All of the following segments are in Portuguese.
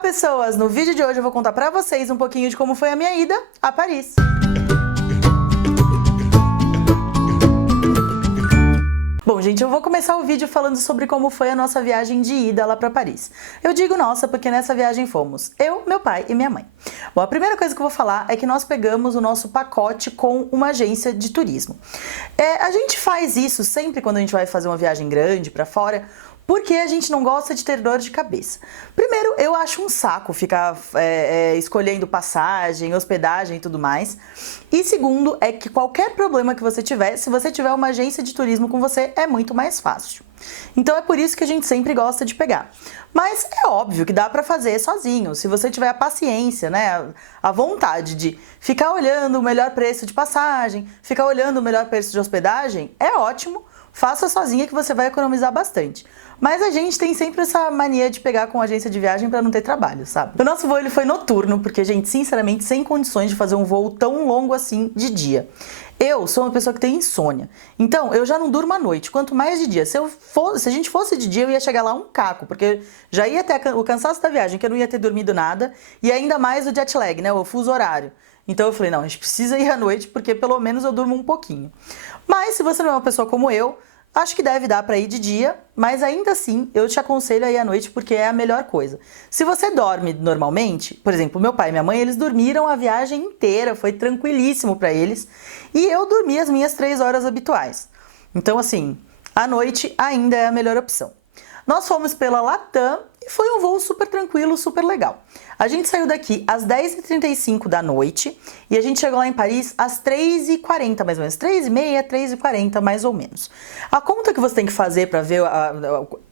pessoas! No vídeo de hoje eu vou contar pra vocês um pouquinho de como foi a minha ida a Paris. Bom, gente, eu vou começar o vídeo falando sobre como foi a nossa viagem de ida lá pra Paris. Eu digo nossa porque nessa viagem fomos eu, meu pai e minha mãe. Bom, a primeira coisa que eu vou falar é que nós pegamos o nosso pacote com uma agência de turismo. A gente faz isso sempre quando a gente vai fazer uma viagem grande pra fora, porque a gente não gosta de ter dor de cabeça. Primeiro, eu acho um saco ficar escolhendo passagem, hospedagem e tudo mais. E segundo, é que qualquer problema que você tiver, se você tiver uma agência de turismo com você, é muito mais fácil. Então é por isso que a gente sempre gosta de pegar. Mas é óbvio que dá pra fazer sozinho, se você tiver a paciência, né, a vontade de ficar olhando o melhor preço de passagem, ficar olhando o melhor preço de hospedagem, é ótimo. Faça sozinha que você vai economizar bastante. Mas a gente tem sempre essa mania de pegar com agência de viagem pra não ter trabalho, sabe? O nosso voo ele foi noturno, porque, gente, sinceramente, sem condições de fazer um voo tão longo assim de dia. Eu sou uma pessoa que tem insônia, então eu já não durmo à noite, quanto mais de dia. Se a gente fosse de dia, eu ia chegar lá um caco, porque já ia ter o cansaço da viagem, que eu não ia ter dormido nada, e ainda mais o jet lag, né, o fuso horário. Então eu falei, não, a gente precisa ir à noite, porque pelo menos eu durmo um pouquinho. Mas se você não é uma pessoa como eu, acho que deve dar para ir de dia, mas ainda assim eu te aconselho a ir à noite porque é a melhor coisa. Se você dorme normalmente, por exemplo, meu pai e minha mãe, eles dormiram a viagem inteira, foi tranquilíssimo para eles, e eu dormi as minhas 3 horas habituais. Então assim, à noite ainda é a melhor opção. Nós fomos pela Latam e foi um voo super tranquilo, super legal. A gente saiu daqui às 10h35 da noite e a gente chegou lá em Paris às 3h40 mais ou menos, 3h30, 3h40 mais ou menos. A conta que você tem que fazer para ver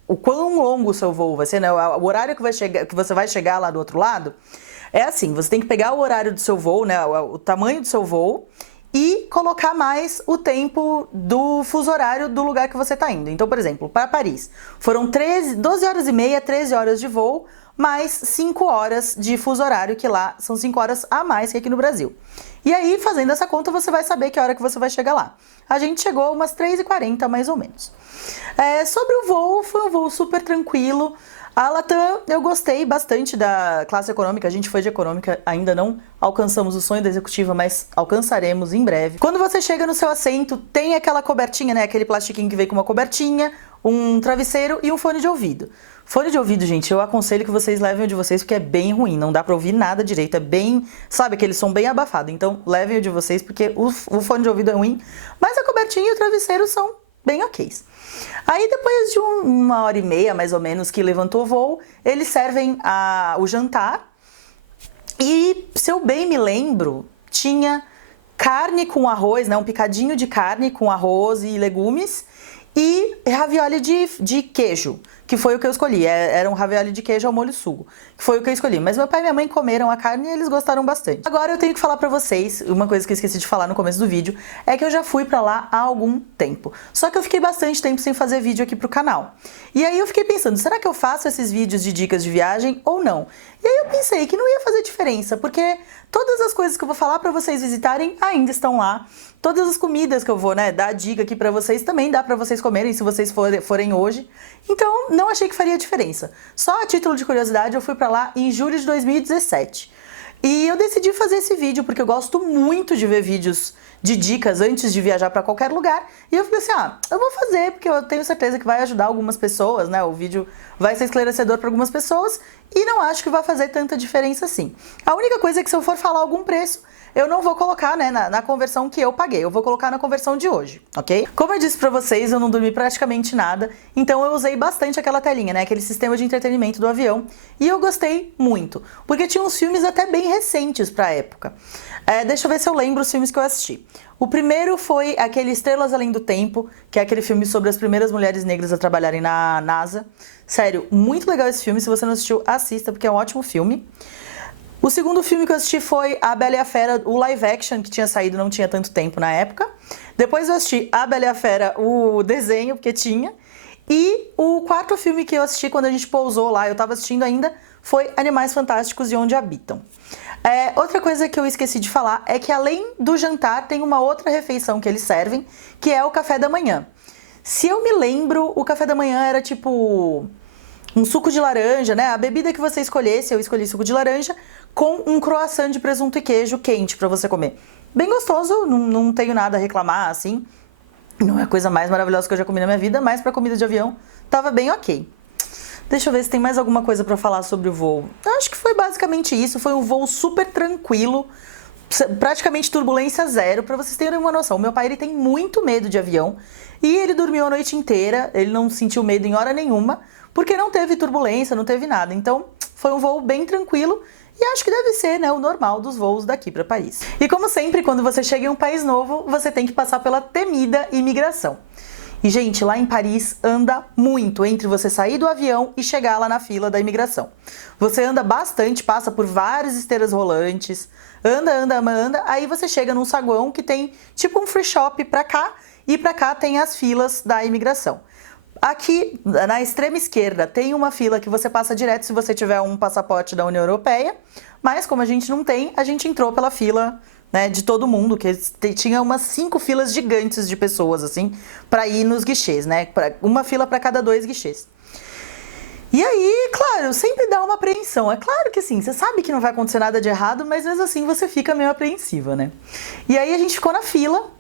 o quão longo o seu voo vai ser, né, o horário que você vai chegar lá do outro lado, é assim, você tem que pegar o horário do seu voo, né, o tamanho do seu voo, e colocar mais o tempo do fuso horário do lugar que você está indo. Então, por exemplo, para Paris, foram 12 horas e meia, 13 horas de voo, mais 5 horas de fuso horário, que lá são 5 horas a mais que aqui no Brasil. E aí, fazendo essa conta, você vai saber que hora que você vai chegar lá. A gente chegou umas 3h40, mais ou menos. Sobre o voo, foi um voo super tranquilo. A Latam, eu gostei bastante da classe econômica, a gente foi de econômica, ainda não alcançamos o sonho da executiva, mas alcançaremos em breve. Quando você chega no seu assento, tem aquela cobertinha, né, aquele plastiquinho que vem com uma cobertinha, um travesseiro e um fone de ouvido. Fone de ouvido, gente, eu aconselho que vocês levem o de vocês, porque é bem ruim, não dá pra ouvir nada direito, é bem, sabe, aquele som bem abafado. Então, levem o de vocês, porque o fone de ouvido é ruim, mas a cobertinha e o travesseiro são bem ok. Aí depois de 1h30, mais ou menos, que levantou o voo, eles servem o jantar e, se eu bem me lembro, tinha carne com arroz, né, um picadinho de carne com arroz e legumes e ravioli de queijo, que foi o que eu escolhi. Era um ravioli de queijo ao molho sugo, que foi o que eu escolhi. Mas meu pai e minha mãe comeram a carne e eles gostaram bastante. Agora eu tenho que falar pra vocês, uma coisa que eu esqueci de falar no começo do vídeo, é que eu já fui pra lá há algum tempo. Só que eu fiquei bastante tempo sem fazer vídeo aqui pro canal. E aí eu fiquei pensando, será que eu faço esses vídeos de dicas de viagem ou não? E aí eu pensei que não ia fazer diferença, porque todas as coisas que eu vou falar pra vocês visitarem ainda estão lá. Todas as comidas que eu vou, né, dar dica aqui pra vocês, também dá pra vocês comerem se vocês forem hoje. Então, não achei que faria diferença. Só a título de curiosidade, eu fui pra lá em julho de 2017. E eu decidi fazer esse vídeo porque eu gosto muito de ver vídeos de dicas antes de viajar pra qualquer lugar. E eu falei assim, eu vou fazer porque eu tenho certeza que vai ajudar algumas pessoas, né? O vídeo vai ser esclarecedor para algumas pessoas e não acho que vai fazer tanta diferença assim. A única coisa é que se eu for falar algum preço, eu não vou colocar, né, na conversão que eu paguei, eu vou colocar na conversão de hoje, ok? Como eu disse pra vocês, eu não dormi praticamente nada, então eu usei bastante aquela telinha, né, aquele sistema de entretenimento do avião, e eu gostei muito, porque tinha uns filmes até bem recentes pra época. Deixa eu ver se eu lembro os filmes que eu assisti. O primeiro foi aquele Estrelas Além do Tempo, que é aquele filme sobre as primeiras mulheres negras a trabalharem na NASA. Sério, muito legal esse filme, se você não assistiu, assista, porque é um ótimo filme. O segundo filme que eu assisti foi A Bela e a Fera, o live action, que tinha saído não tinha tanto tempo na época. Depois eu assisti A Bela e a Fera, o desenho, porque tinha. E o quarto filme que eu assisti quando a gente pousou lá, eu tava assistindo ainda, foi Animais Fantásticos e Onde Habitam. Outra coisa que eu esqueci de falar é que além do jantar tem uma outra refeição que eles servem, que é o café da manhã. Se eu me lembro, o café da manhã era tipo um suco de laranja, né? A bebida que você escolhesse, eu escolhi suco de laranja, com um croissant de presunto e queijo quente pra você comer. Bem gostoso, não tenho nada a reclamar, assim. Não é a coisa mais maravilhosa que eu já comi na minha vida, mas pra comida de avião tava bem ok. Deixa eu ver se tem mais alguma coisa pra falar sobre o voo. Eu acho que foi basicamente isso, foi um voo super tranquilo, praticamente turbulência zero, pra vocês terem uma noção. Meu pai, ele tem muito medo de avião e ele dormiu a noite inteira, ele não sentiu medo em hora nenhuma, porque não teve turbulência, não teve nada. Então, foi um voo bem tranquilo e acho que deve ser, né, o normal dos voos daqui para Paris. E como sempre, quando você chega em um país novo, você tem que passar pela temida imigração. E, gente, lá em Paris anda muito entre você sair do avião e chegar lá na fila da imigração. Você anda bastante, passa por várias esteiras rolantes, anda, aí você chega num saguão que tem tipo um free shop pra cá, e pra cá tem as filas da imigração. Aqui, na extrema esquerda, tem uma fila que você passa direto se você tiver um passaporte da União Europeia, mas como a gente não tem, a gente entrou pela fila, né, de todo mundo, que tinha umas 5 filas gigantes de pessoas, assim, pra ir nos guichês, né, uma fila pra cada 2 guichês. E aí, claro, sempre dá uma apreensão. É claro que assim, você sabe que não vai acontecer nada de errado, mas mesmo assim você fica meio apreensiva, né? E aí a gente ficou na fila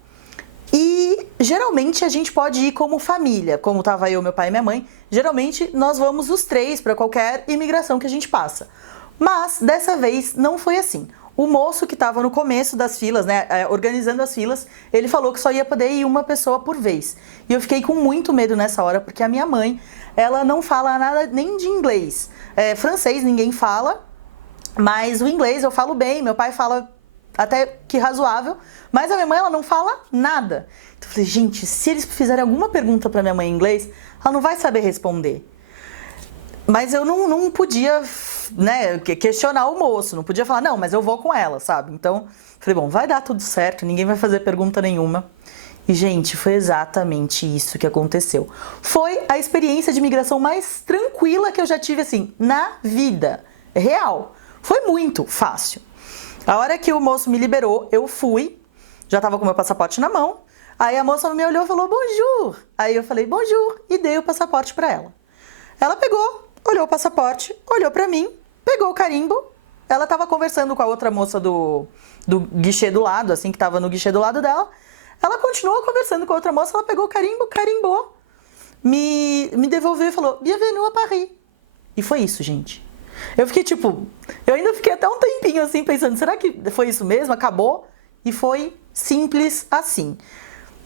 e geralmente a gente pode ir como família, como tava eu, meu pai e minha mãe. Geralmente nós vamos os 3 para qualquer imigração que a gente passa. Mas dessa vez não foi assim. O moço que estava no começo das filas, né, organizando as filas, ele falou que só ia poder ir uma pessoa por vez. E eu fiquei com muito medo nessa hora, porque a minha mãe, ela não fala nada nem de inglês. Francês ninguém fala, mas o inglês eu falo bem, meu pai fala até que razoável, mas a minha mãe, ela não fala nada. Então eu falei, gente, se eles fizerem alguma pergunta pra minha mãe em inglês, ela não vai saber responder. Mas eu não podia, né, questionar o moço, não podia falar, não, mas eu vou com ela, sabe? Então, falei, bom, vai dar tudo certo, ninguém vai fazer pergunta nenhuma. E, gente, foi exatamente isso que aconteceu. Foi a experiência de imigração mais tranquila que eu já tive, assim, na vida. Real. Foi muito fácil. A hora que o moço me liberou, eu fui, já tava com meu passaporte na mão, aí a moça me olhou e falou, bonjour. Aí eu falei, bonjour, e dei o passaporte pra ela. Ela pegou, olhou o passaporte, olhou pra mim, pegou o carimbo. Ela tava conversando com a outra moça do guichê do lado, assim, que tava no guichê do lado dela. Ela continuou conversando com a outra moça, ela pegou o carimbo, carimbou, me devolveu e falou, bienvenue à Paris. E foi isso, gente. Eu fiquei tipo, eu ainda fiquei até um tempinho assim, pensando, será que foi isso mesmo? Acabou? E foi simples assim.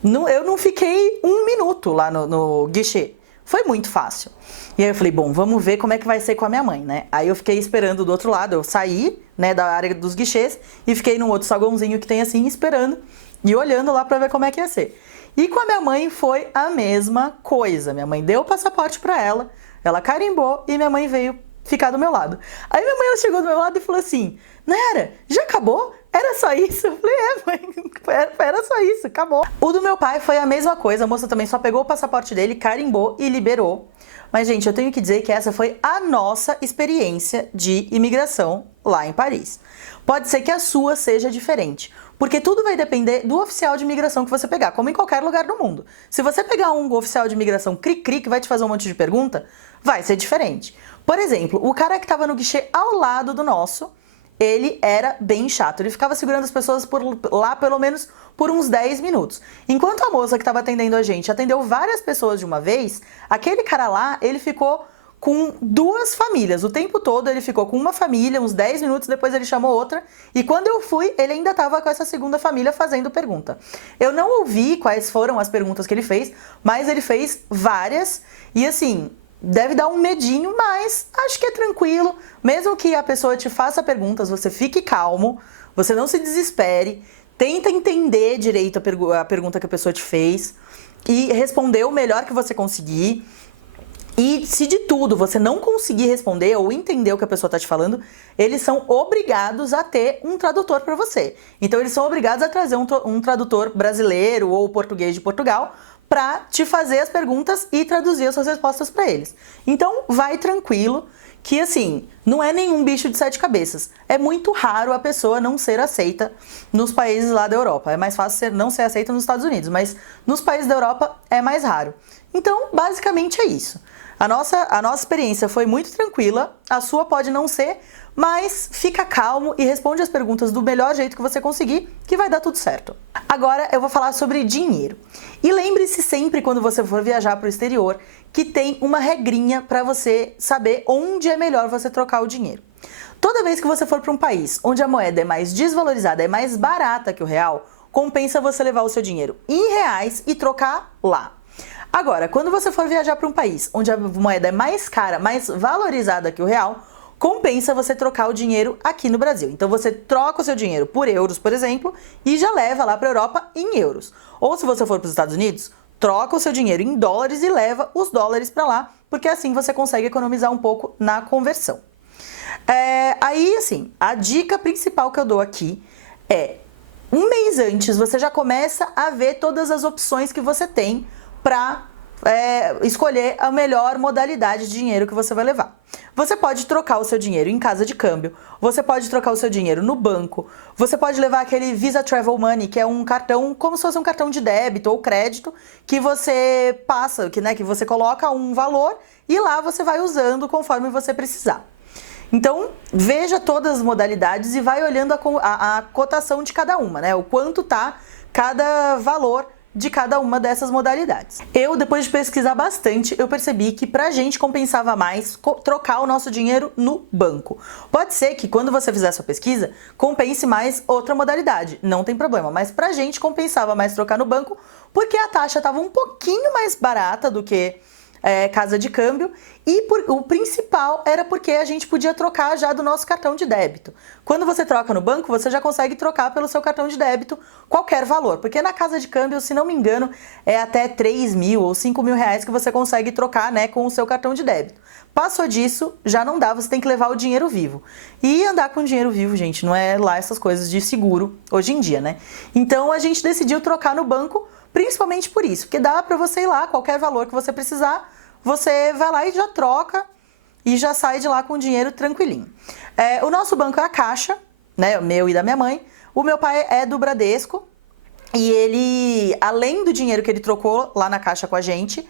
Eu não fiquei um minuto lá no guichê. Foi muito fácil. E aí eu falei, bom, vamos ver como é que vai ser com a minha mãe, né? Aí eu fiquei esperando do outro lado, eu saí, né, da área dos guichês e fiquei num outro saguãozinho que tem assim, esperando e olhando lá pra ver como é que ia ser. E com a minha mãe foi a mesma coisa. Minha mãe deu o passaporte pra ela, ela carimbou e minha mãe veio ficar do meu lado. Aí minha mãe, ela chegou do meu lado e falou assim, Nayara, já acabou? Era só isso? Eu falei, mãe, era só isso, acabou. O do meu pai foi a mesma coisa, a moça também só pegou o passaporte dele, carimbou e liberou. Mas, gente, eu tenho que dizer que essa foi a nossa experiência de imigração lá em Paris. Pode ser que a sua seja diferente, porque tudo vai depender do oficial de imigração que você pegar, como em qualquer lugar do mundo. Se você pegar um oficial de imigração cri-cri que vai te fazer um monte de pergunta, vai ser diferente. Por exemplo, o cara que estava no guichê ao lado do nosso, ele era bem chato. Ele ficava segurando as pessoas por lá pelo menos por uns 10 minutos. Enquanto a moça que estava atendendo a gente atendeu várias pessoas de uma vez, aquele cara lá, ele ficou com 2 famílias. O tempo todo ele ficou com uma família, uns 10 minutos, depois ele chamou outra. E quando eu fui, ele ainda estava com essa segunda família fazendo pergunta. Eu não ouvi quais foram as perguntas que ele fez, mas ele fez várias. E assim, deve dar um medinho, mas acho que é tranquilo. Mesmo que a pessoa te faça perguntas, você fique calmo, você não se desespere, tenta entender direito a pergunta que a pessoa te fez e responder o melhor que você conseguir. E se de tudo você não conseguir responder ou entender o que a pessoa está te falando, eles são obrigados a ter um tradutor para você. Então eles são obrigados a trazer um tradutor brasileiro ou português de Portugal para te fazer as perguntas e traduzir as suas respostas para eles. Então vai tranquilo, que assim, não é nenhum bicho de 7 cabeças. É muito raro a pessoa não ser aceita nos países lá da Europa. É mais fácil não ser aceita nos Estados Unidos, mas nos países da Europa é mais raro. Então, basicamente é isso. A nossa experiência foi muito tranquila, a sua pode não ser, mas fica calmo e responde as perguntas do melhor jeito que você conseguir, que vai dar tudo certo. Agora eu vou falar sobre dinheiro. E lembre-se sempre, quando você for viajar para o exterior, que tem uma regrinha para você saber onde é melhor você trocar o dinheiro. Toda vez que você for para um país onde a moeda é mais desvalorizada, é mais barata que o real, compensa você levar o seu dinheiro em reais e trocar lá. Agora, quando você for viajar para um país onde a moeda é mais cara, mais valorizada que o real, compensa você trocar o dinheiro aqui no Brasil. Então você troca o seu dinheiro por euros, por exemplo, e já leva lá para a Europa em euros. Ou se você for para os Estados Unidos, troca o seu dinheiro em dólares e leva os dólares para lá, porque assim você consegue economizar um pouco na conversão. Aí, assim, a dica principal que eu dou aqui é: um mês antes você já começa a ver todas as opções que você tem para escolher a melhor modalidade de dinheiro que você vai levar. Você pode trocar o seu dinheiro em casa de câmbio, você pode trocar o seu dinheiro no banco, você pode levar aquele Visa Travel Money, que é um cartão, como se fosse um cartão de débito ou crédito, que você passa, que você coloca um valor e lá você vai usando conforme você precisar. Então, veja todas as modalidades e vai olhando a cotação de cada uma, né? O quanto tá cada valor de cada uma dessas modalidades. Eu, depois de pesquisar bastante, eu percebi que pra gente compensava mais trocar o nosso dinheiro no banco. Pode ser que quando você fizer a sua pesquisa, compense mais outra modalidade, não tem problema, mas pra gente compensava mais trocar no banco, porque a taxa estava um pouquinho mais barata do que casa de câmbio, e o principal era porque a gente podia trocar já do nosso cartão de débito. Quando você troca no banco, você já consegue trocar pelo seu cartão de débito qualquer valor, porque na casa de câmbio, se não me engano, é até 3 mil ou 5 mil reais que você consegue trocar, né, com o seu cartão de débito. Passou disso, já não dá, você tem que levar o dinheiro vivo. E andar com dinheiro vivo, gente, não é lá essas coisas de seguro hoje em dia, né? Então a gente decidiu trocar no banco, principalmente por isso, porque dá para você ir lá, qualquer valor que você precisar, você vai lá e já troca e já sai de lá com o dinheiro tranquilinho. O nosso banco é a Caixa, né, o meu e da minha mãe. O meu pai é do Bradesco e ele, além do dinheiro que ele trocou lá na Caixa com a gente,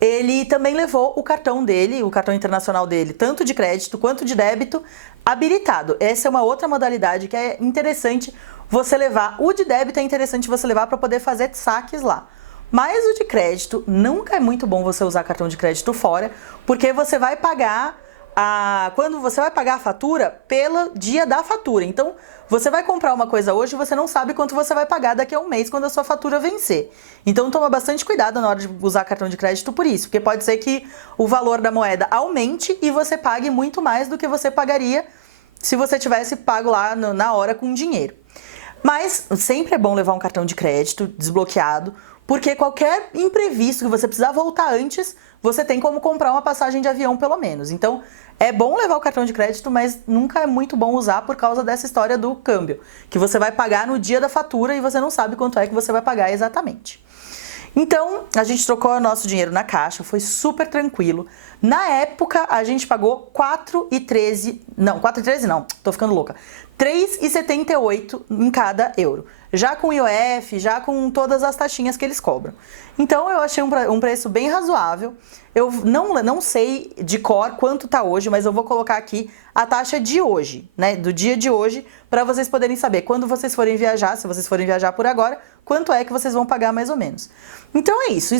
ele também levou o cartão dele, o cartão internacional dele, tanto de crédito quanto de débito, habilitado. Essa é uma outra modalidade que é interessante você levar. O de débito é interessante você levar para poder fazer saques lá. Mas o de crédito, nunca é muito bom você usar cartão de crédito fora, porque você vai pagar quando você vai pagar a fatura pelo dia da fatura. Então, você vai comprar uma coisa hoje e você não sabe quanto você vai pagar daqui a um mês quando a sua fatura vencer. Então, toma bastante cuidado na hora de usar cartão de crédito por isso, porque pode ser que o valor da moeda aumente e você pague muito mais do que você pagaria se você tivesse pago lá na hora com dinheiro. Mas sempre é bom levar um cartão de crédito desbloqueado, porque qualquer imprevisto que você precisar voltar antes, você tem como comprar uma passagem de avião pelo menos. Então, é bom levar o cartão de crédito, mas nunca é muito bom usar por causa dessa história do câmbio, que você vai pagar no dia da fatura e você não sabe quanto é que você vai pagar exatamente. Então, a gente trocou o nosso dinheiro na Caixa, foi super tranquilo. Na época, a gente pagou 4,13, não, 4,13 não, tô ficando louca, 3,78 em cada euro. Já com IOF, já com todas as taxinhas que eles cobram. Então, eu achei um preço bem razoável. Eu não sei de cor quanto tá hoje, mas eu vou colocar aqui a taxa de hoje, né, do dia de hoje, para vocês poderem saber quando vocês forem viajar, se vocês forem viajar por agora, quanto é que vocês vão pagar mais ou menos. Então é isso,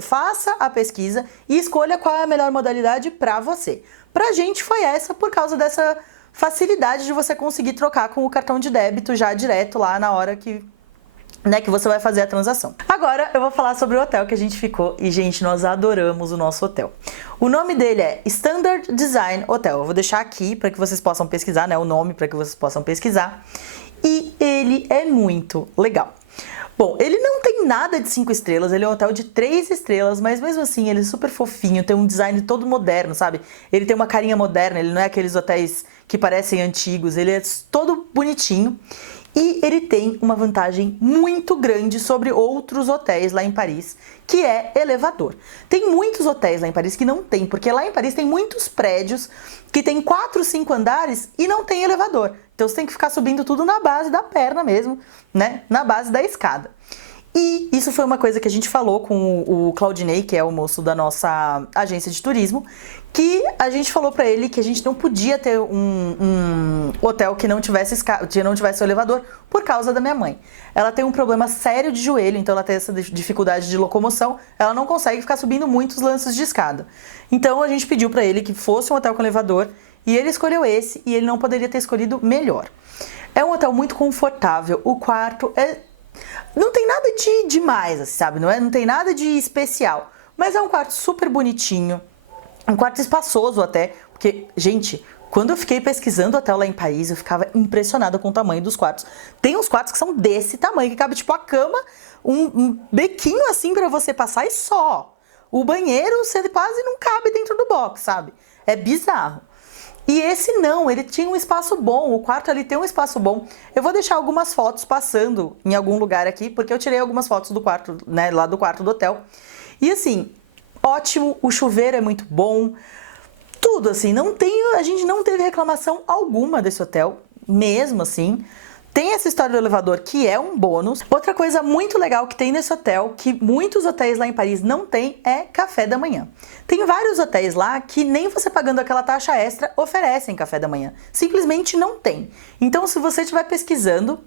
faça a pesquisa e escolha qual é a melhor modalidade para você. Pra gente foi essa, por causa dessa facilidade de você conseguir trocar com o cartão de débito já direto lá na hora que você vai fazer a transação. Agora eu vou falar sobre o hotel que a gente ficou e, gente, nós adoramos o nosso hotel. O nome dele é Standard Design Hotel. Eu vou deixar aqui para que vocês possam pesquisar, né, o nome para que vocês possam pesquisar. E ele é muito legal. Bom, ele não tem nada de 5 estrelas, ele é um hotel de 3 estrelas, mas mesmo assim ele é super fofinho, tem um design todo moderno, sabe? Ele tem uma carinha moderna, ele não é aqueles hotéis que parecem antigos, ele é todo bonitinho. E ele tem uma vantagem muito grande sobre outros hotéis lá em Paris, que é elevador. Tem muitos hotéis lá em Paris que não tem, porque lá em Paris tem muitos prédios que tem 4, 5 andares e não tem elevador. Então você tem que ficar subindo tudo na base da perna mesmo, né? Na base da escada. E isso foi uma coisa que a gente falou com o Claudinei, que é o moço da nossa agência de turismo, que a gente falou pra ele que a gente não podia ter um hotel que não tivesse elevador por causa da minha mãe. Ela tem um problema sério de joelho, então ela tem essa dificuldade de locomoção, ela não consegue ficar subindo muitos lances de escada. Então a gente pediu pra ele que fosse um hotel com elevador, e ele escolheu esse, e ele não poderia ter escolhido melhor. É um hotel muito confortável, o quarto não tem nada de demais, assim, sabe? Não tem nada de especial. Mas é um quarto super bonitinho. Um quarto espaçoso até. Porque, gente, quando eu fiquei pesquisando hotel lá em Paris, eu ficava impressionada com o tamanho dos quartos. Tem uns quartos que são desse tamanho, que cabe tipo a cama, um bequinho assim pra você passar e só. O banheiro, você quase não cabe dentro do box, sabe? É bizarro. E esse não, ele tinha um espaço bom, o quarto ali tem um espaço bom. Eu vou deixar algumas fotos passando em algum lugar aqui, porque eu tirei algumas fotos do quarto, né, lá do quarto do hotel. E assim, ótimo, o chuveiro é muito bom, tudo assim, a gente não teve reclamação alguma desse hotel, mesmo assim. Tem essa história do elevador que é um bônus. Outra coisa muito legal que tem nesse hotel, que muitos hotéis lá em Paris não tem, é café da manhã. Tem vários hotéis lá que nem você pagando aquela taxa extra oferecem café da manhã. Simplesmente não tem. Então se você estiver pesquisando,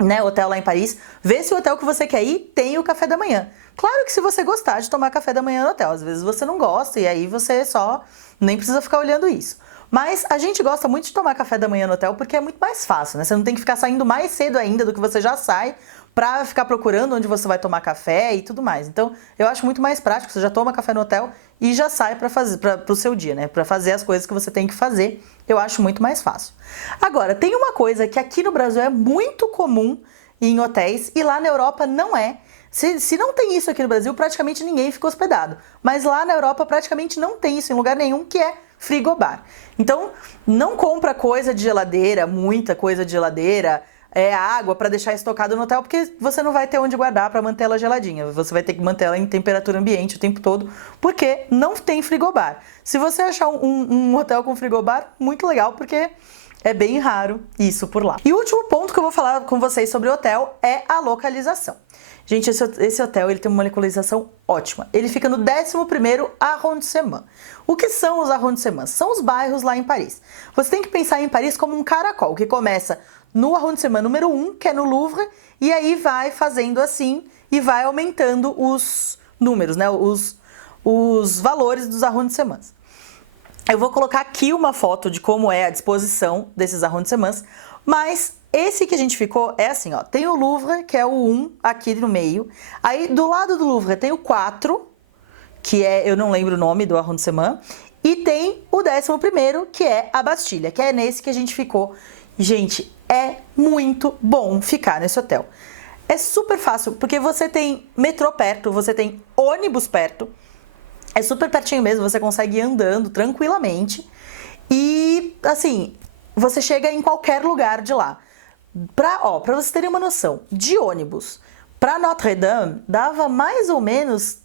né, hotel lá em Paris, vê se o hotel que você quer ir tem o café da manhã. Claro que se você gostar de tomar café da manhã no hotel, às vezes você não gosta e aí você só nem precisa ficar olhando isso. Mas a gente gosta muito de tomar café da manhã no hotel porque é muito mais fácil, né? Você não tem que ficar saindo mais cedo ainda do que você já sai pra ficar procurando onde você vai tomar café e tudo mais. Então, eu acho muito mais prático, você já toma café no hotel e já sai pro seu dia, né? Pra fazer as coisas que você tem que fazer. Eu acho muito mais fácil. Agora, tem uma coisa que aqui no Brasil é muito comum em hotéis e lá na Europa não é. Se não tem isso aqui no Brasil, praticamente ninguém fica hospedado. Mas lá na Europa praticamente não tem isso em lugar nenhum, que é frigobar. Então, não compra coisa de geladeira, muita coisa de geladeira, água para deixar estocado no hotel, porque você não vai ter onde guardar para manter ela geladinha. Você vai ter que manter ela em temperatura ambiente o tempo todo, porque não tem frigobar. Se você achar um hotel com frigobar, muito legal, porque é bem raro isso por lá. E o último ponto que eu vou falar com vocês sobre o hotel é a localização. Gente, esse hotel ele tem uma localização ótima. Ele fica no 11º arrondissement. O que são os arrondissements? São os bairros lá em Paris. Você tem que pensar em Paris como um caracol, que começa no arrondissement número 1, que é no Louvre, e aí vai fazendo assim e vai aumentando os números, né? Os valores dos arrondissements. Eu vou colocar aqui uma foto de como é a disposição desses arrondissements, mas esse que a gente ficou é assim, ó, tem o Louvre, que é o 1 aqui no meio, aí do lado do Louvre tem o 4, que eu não lembro o nome do arrondissement, e tem o 11º, que é a Bastilha, que é nesse que a gente ficou. Gente, é muito bom ficar nesse hotel. É super fácil, porque você tem metrô perto, você tem ônibus perto, é super pertinho mesmo, você consegue ir andando tranquilamente, e assim, você chega em qualquer lugar de lá. Pra vocês terem uma noção, de ônibus para Notre-Dame dava mais ou menos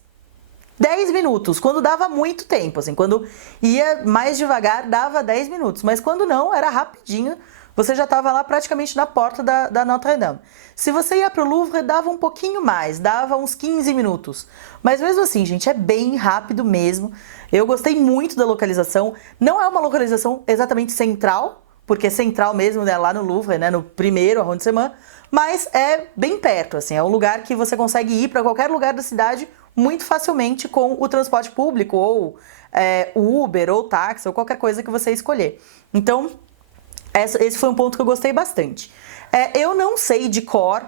10 minutos, quando dava muito tempo, assim, quando ia mais devagar dava 10 minutos, mas quando não, era rapidinho, você já estava lá praticamente na porta da Notre-Dame. Se você ia para o Louvre, dava um pouquinho mais, dava uns 15 minutos, mas mesmo assim, gente, é bem rápido mesmo. Eu gostei muito da localização, não é uma localização exatamente central, porque é central mesmo, né, lá no Louvre, né, no primeiro arrondissement, mas é bem perto, assim, é um lugar que você consegue ir para qualquer lugar da cidade muito facilmente com o transporte público, ou Uber, ou táxi, ou qualquer coisa que você escolher. Então, esse foi um ponto que eu gostei bastante. Eu não sei de cor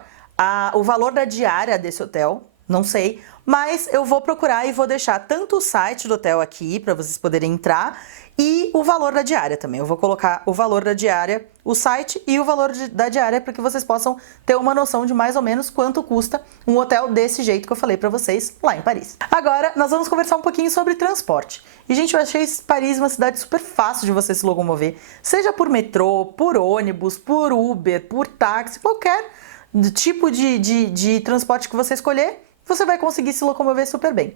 o valor da diária desse hotel, não sei, mas eu vou procurar e vou deixar tanto o site do hotel aqui, para vocês poderem entrar, e o valor da diária também. Eu vou colocar o valor da diária, o site e o valor da diária para que vocês possam ter uma noção de mais ou menos quanto custa um hotel desse jeito que eu falei para vocês lá em Paris. Agora, nós vamos conversar um pouquinho sobre transporte. E, gente, eu achei Paris uma cidade super fácil de você se locomover, seja por metrô, por ônibus, por Uber, por táxi, qualquer tipo de transporte que você escolher, você vai conseguir se locomover super bem.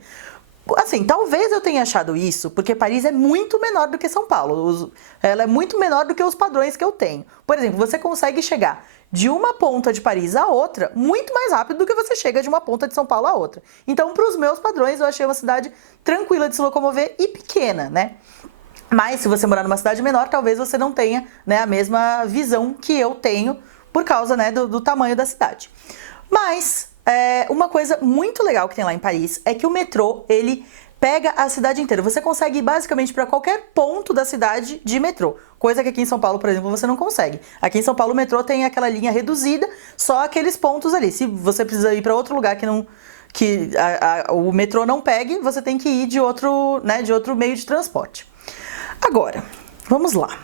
Assim, talvez eu tenha achado isso porque Paris é muito menor do que São Paulo. Ela é muito menor do que os padrões que eu tenho. Por exemplo, você consegue chegar de uma ponta de Paris à outra muito mais rápido do que você chega de uma ponta de São Paulo à outra. Então, para os meus padrões, eu achei uma cidade tranquila de se locomover e pequena, né? Mas se você morar numa cidade menor, talvez você não tenha, né, a mesma visão que eu tenho por causa, né, do tamanho da cidade. Mas uma coisa muito legal que tem lá em Paris é que o metrô, ele pega a cidade inteira. Você consegue ir basicamente para qualquer ponto da cidade de metrô. Coisa que aqui em São Paulo, por exemplo, você não consegue. Aqui em São Paulo o metrô tem aquela linha reduzida, só aqueles pontos ali. Se você precisa ir para outro lugar que o metrô não pegue, você tem que ir de outro, né, de outro meio de transporte. Agora, vamos lá.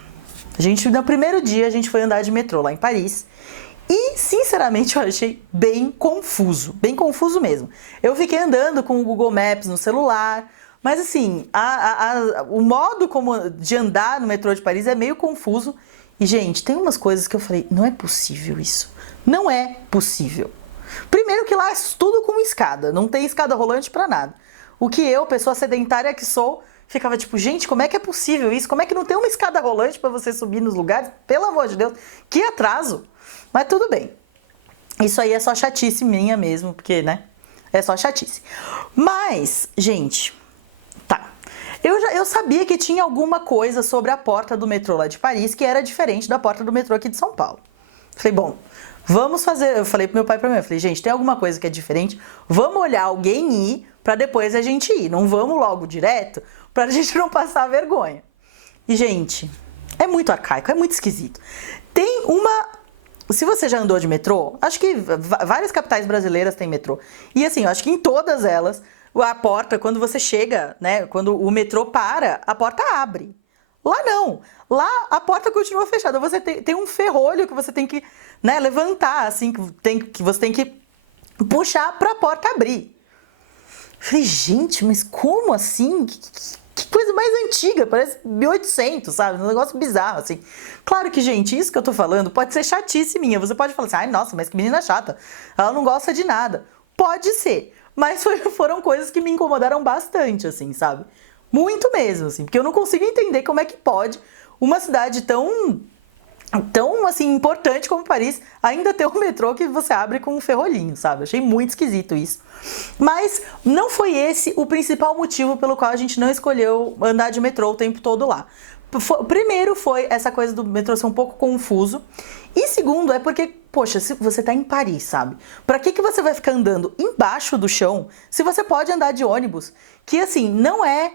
No primeiro dia, a gente foi andar de metrô lá em Paris. E, sinceramente, eu achei bem confuso mesmo. Eu fiquei andando com o Google Maps no celular, mas assim, o modo de andar no metrô de Paris é meio confuso. E, gente, tem umas coisas que eu falei, não é possível isso. Não é possível. Primeiro que lá é tudo com escada, não tem escada rolante pra nada. O que eu, pessoa sedentária que sou, ficava tipo, gente, como é que é possível isso? Como é que não tem uma escada rolante pra você subir nos lugares? Pelo amor de Deus, que atraso! Mas tudo bem. Isso aí é só chatice minha mesmo, porque, né? É só chatice. Mas, gente, tá. Eu sabia que tinha alguma coisa sobre a porta do metrô lá de Paris que era diferente da porta do metrô aqui de São Paulo. Falei, bom, vamos fazer... Eu falei pro meu pai e pra mim, eu falei, gente, tem alguma coisa que é diferente? Vamos olhar alguém ir pra depois a gente ir. Não vamos logo direto pra gente não passar vergonha. E, gente, é muito arcaico, é muito esquisito. Tem uma... Se você já andou de metrô, acho que várias capitais brasileiras têm metrô. E assim, eu acho que em todas elas, a porta, quando você chega, né, quando o metrô para, a porta abre. Lá não. Lá a porta continua fechada. Você tem um ferrolho que você tem que, né, levantar, assim, que você tem que puxar para a porta abrir. Falei, gente, mas como assim? Que coisa mais antiga, parece 1800, sabe? Um negócio bizarro, assim. Claro que, gente, isso que eu tô falando pode ser chatice minha. Você pode falar assim, ai, nossa, mas que menina chata. Ela não gosta de nada. Pode ser. Mas foram coisas que me incomodaram bastante, assim, sabe? Muito mesmo, assim. Porque eu não consigo entender como é que pode uma cidade tão assim, importante como Paris ainda ter um metrô que você abre com um ferrolhinho, sabe? Achei muito esquisito isso. Mas não foi esse o principal motivo pelo qual a gente não escolheu andar de metrô o tempo todo lá. Primeiro foi essa coisa do metrô ser um pouco confuso. E segundo é porque, poxa, se você tá em Paris, sabe? Pra que você vai ficar andando embaixo do chão se você pode andar de ônibus? Que assim, não é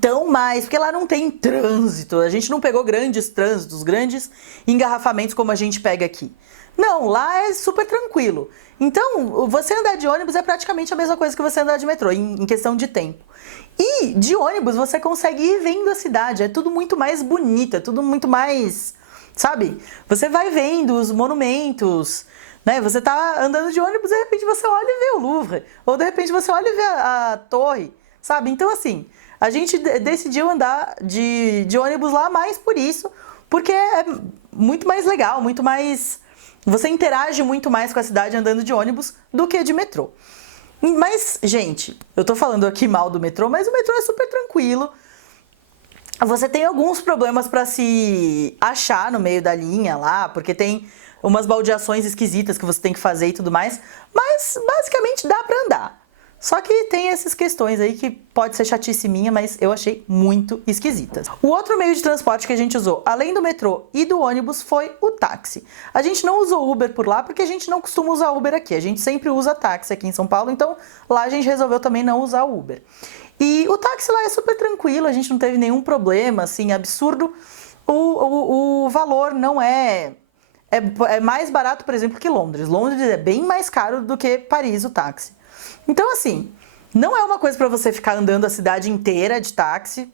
tão mais, porque lá não tem trânsito, a gente não pegou grandes trânsitos, grandes engarrafamentos como a gente pega aqui. Não, lá é super tranquilo. Então, você andar de ônibus é praticamente a mesma coisa que você andar de metrô, em questão de tempo. E de ônibus você consegue ir vendo a cidade, é tudo muito mais bonito, é tudo muito mais, sabe? Você vai vendo os monumentos, né? Você tá andando de ônibus e de repente você olha e vê o Louvre, ou de repente você olha e vê a torre, sabe? Então, assim, a gente decidiu andar de ônibus lá mais por isso, porque é muito mais legal, muito mais... Você interage muito mais com a cidade andando de ônibus do que de metrô. Mas, gente, eu tô falando aqui mal do metrô, mas o metrô é super tranquilo. Você tem alguns problemas para se achar no meio da linha lá, porque tem umas baldeações esquisitas que você tem que fazer e tudo mais, mas basicamente dá para andar. Só que tem essas questões aí que pode ser chatice minha, mas eu achei muito esquisitas. O outro meio de transporte que a gente usou, além do metrô e do ônibus, foi o táxi. A gente não usou Uber por lá porque a gente não costuma usar Uber aqui. A gente sempre usa táxi aqui em São Paulo, então lá a gente resolveu também não usar Uber. E o táxi lá é super tranquilo, a gente não teve nenhum problema, assim, absurdo. O valor não é mais barato, por exemplo, que Londres. Londres é bem mais caro do que Paris, o táxi. Então, assim, não é uma coisa para você ficar andando a cidade inteira de táxi.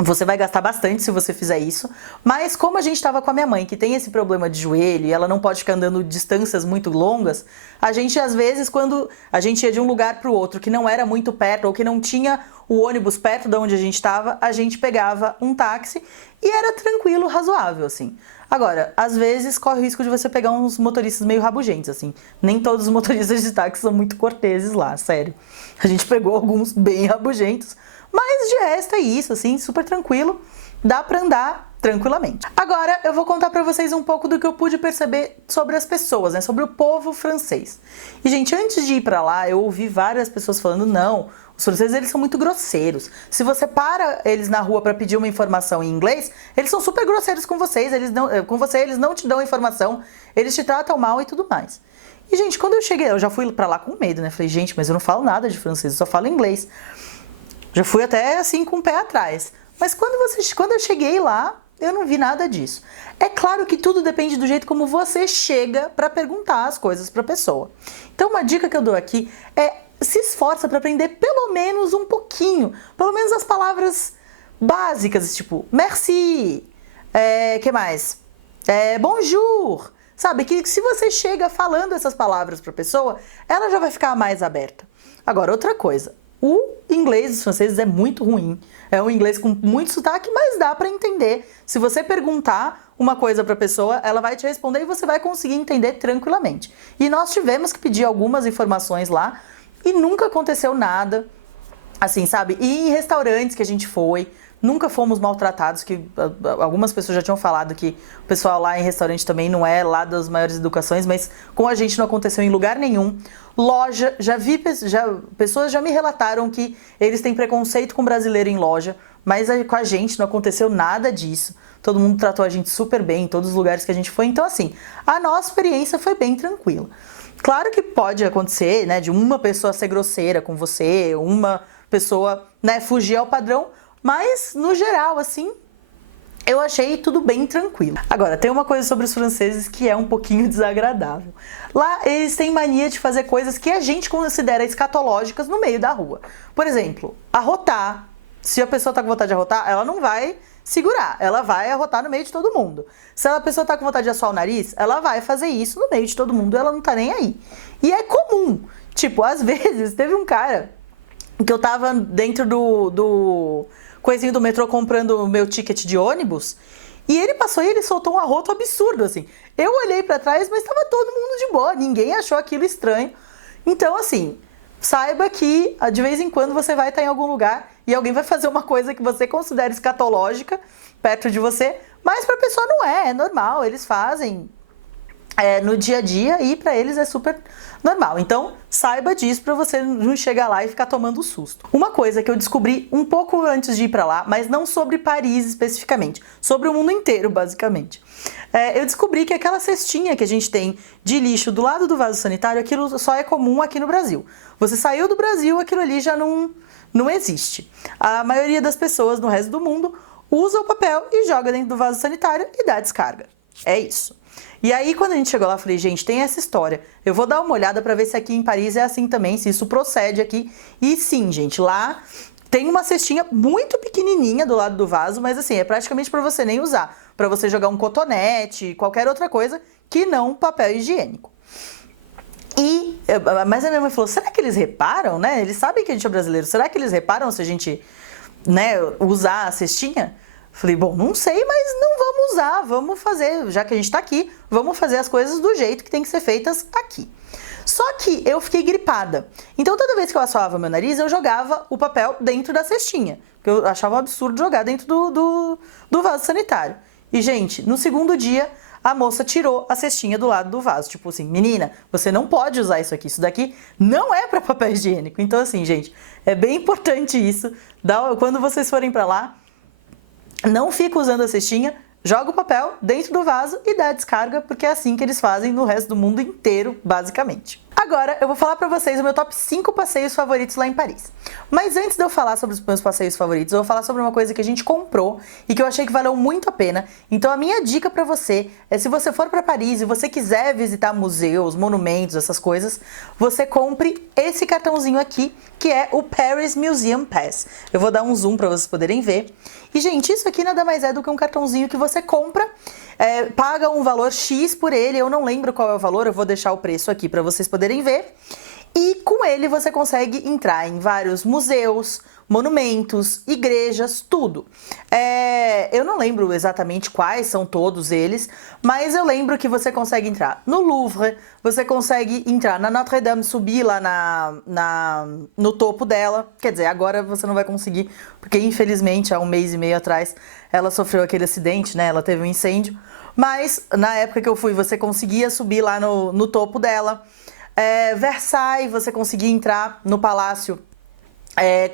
Você vai gastar bastante se você fizer isso, mas como a gente estava com a minha mãe, que tem esse problema de joelho e ela não pode ficar andando distâncias muito longas, a gente às vezes, quando a gente ia de um lugar para o outro que não era muito perto ou que não tinha o ônibus perto de onde a gente estava, a gente pegava um táxi e era tranquilo, razoável, assim. Agora, às vezes corre o risco de você pegar uns motoristas meio rabugentos, assim. Nem todos os motoristas de táxi são muito corteses lá, sério. A gente pegou alguns bem rabugentos. Mas de resto é isso, assim, super tranquilo, dá pra andar tranquilamente. Agora eu vou contar pra vocês um pouco do que eu pude perceber sobre as pessoas, né, sobre o povo francês. E gente, antes de ir pra lá, eu ouvi várias pessoas falando, não, os franceses eles são muito grosseiros. Se você para eles na rua pra pedir uma informação em inglês, eles são super grosseiros com vocês, eles não te dão informação, eles te tratam mal e tudo mais. E gente, quando eu cheguei, eu já fui pra lá com medo, né, falei, gente, mas eu não falo nada de francês, eu só falo inglês. Já fui até assim com o pé atrás. Mas quando eu cheguei lá, eu não vi nada disso. É claro que tudo depende do jeito como você chega para perguntar as coisas para a pessoa. Então uma dica que eu dou aqui é se esforça para aprender pelo menos um pouquinho, pelo menos as palavras básicas, tipo merci, que mais? Bonjour. Sabe, que se você chega falando essas palavras para a pessoa, ela já vai ficar mais aberta. Agora, outra coisa. O inglês dos franceses é muito ruim, é um inglês com muito sotaque, mas dá para entender. Se você perguntar uma coisa para a pessoa, ela vai te responder e você vai conseguir entender tranquilamente. E nós tivemos que pedir algumas informações lá e nunca aconteceu nada, assim, sabe? E em restaurantes que a gente foi, nunca fomos maltratados, que algumas pessoas já tinham falado que o pessoal lá em restaurante também não é lá das maiores educações, mas com a gente não aconteceu em lugar nenhum. Loja, pessoas já me relataram que eles têm preconceito com brasileiro em loja, mas com a gente não aconteceu nada disso. Todo mundo tratou a gente super bem em todos os lugares que a gente foi, então assim, a nossa experiência foi bem tranquila. Claro que pode acontecer, né, de uma pessoa ser grosseira com você, uma pessoa, né, fugir ao padrão, mas no geral, assim, eu achei tudo bem tranquilo. Agora, tem uma coisa sobre os franceses que é um pouquinho desagradável. Lá, eles têm mania de fazer coisas que a gente considera escatológicas no meio da rua. Por exemplo, arrotar. Se a pessoa tá com vontade de arrotar, ela não vai segurar. Ela vai arrotar no meio de todo mundo. Se a pessoa tá com vontade de assoar o nariz, ela vai fazer isso no meio de todo mundo. Ela não tá nem aí. E é comum. Tipo, às vezes, teve um cara que eu tava dentro do coisinho do metrô comprando o meu ticket de ônibus, e ele passou e ele soltou um arroto absurdo, assim. Eu olhei pra trás, mas tava todo mundo de boa, ninguém achou aquilo estranho. Então, assim, saiba que de vez em quando você vai estar em algum lugar e alguém vai fazer uma coisa que você considera escatológica perto de você, mas pra pessoa não é normal, eles fazem no dia a dia e pra eles é super normal. Então, saiba disso pra você não chegar lá e ficar tomando susto. Uma coisa que eu descobri um pouco antes de ir pra lá, mas não sobre Paris especificamente, sobre o mundo inteiro, basicamente. Eu descobri que aquela cestinha que a gente tem de lixo do lado do vaso sanitário, aquilo só é comum aqui no Brasil. Você saiu do Brasil, aquilo ali já não existe. A maioria das pessoas no resto do mundo usa o papel e joga dentro do vaso sanitário e dá descarga. É isso. E aí, quando a gente chegou lá, eu falei, gente, tem essa história. Eu vou dar uma olhada pra ver se aqui em Paris é assim também, se isso procede aqui. E sim, gente, lá tem uma cestinha muito pequenininha do lado do vaso, mas assim, é praticamente pra você nem usar. Pra você jogar um cotonete, qualquer outra coisa que não papel higiênico. Mas a minha mãe falou, será que eles reparam, né? Eles sabem que a gente é brasileiro. Será que eles reparam se a gente, né, usar a cestinha? Falei, bom, não sei, mas não vamos usar, vamos fazer, já que a gente tá aqui, vamos fazer as coisas do jeito que tem que ser feitas aqui. Só que eu fiquei gripada. Então toda vez que eu assoava meu nariz, eu jogava o papel dentro da cestinha. Porque eu achava um absurdo jogar dentro do vaso sanitário. E, gente, no segundo dia, a moça tirou a cestinha do lado do vaso. Tipo assim, menina, você não pode usar isso aqui. Isso daqui não é para papel higiênico. Então, assim, gente, é bem importante isso. Quando vocês forem para lá, não fica usando a cestinha, joga o papel dentro do vaso e dá a descarga, porque é assim que eles fazem no resto do mundo inteiro, basicamente. Agora eu vou falar pra vocês o meu top 5 passeios favoritos lá em Paris. Mas antes de eu falar sobre os meus passeios favoritos, eu vou falar sobre uma coisa que a gente comprou e que eu achei que valeu muito a pena. Então a minha dica pra você é, se você for pra Paris e você quiser visitar museus, monumentos, essas coisas, você compre esse cartãozinho aqui, que é o Paris Museum Pass. Eu vou dar um zoom pra vocês poderem ver. E gente, isso aqui nada mais é do que um cartãozinho que você compra, paga um valor X por ele, eu não lembro qual é o valor, eu vou deixar o preço aqui para vocês poderem ver. E com ele você consegue entrar em vários museus, monumentos, igrejas, tudo. Eu não lembro exatamente quais são todos eles, mas eu lembro que você consegue entrar no Louvre, você consegue entrar na Notre Dame, subir lá no topo dela. Quer dizer, agora você não vai conseguir, porque infelizmente há um mês e meio atrás ela sofreu aquele acidente, né? Ela teve um incêndio, mas na época que eu fui você conseguia subir lá no topo dela. Versailles, você conseguia entrar no palácio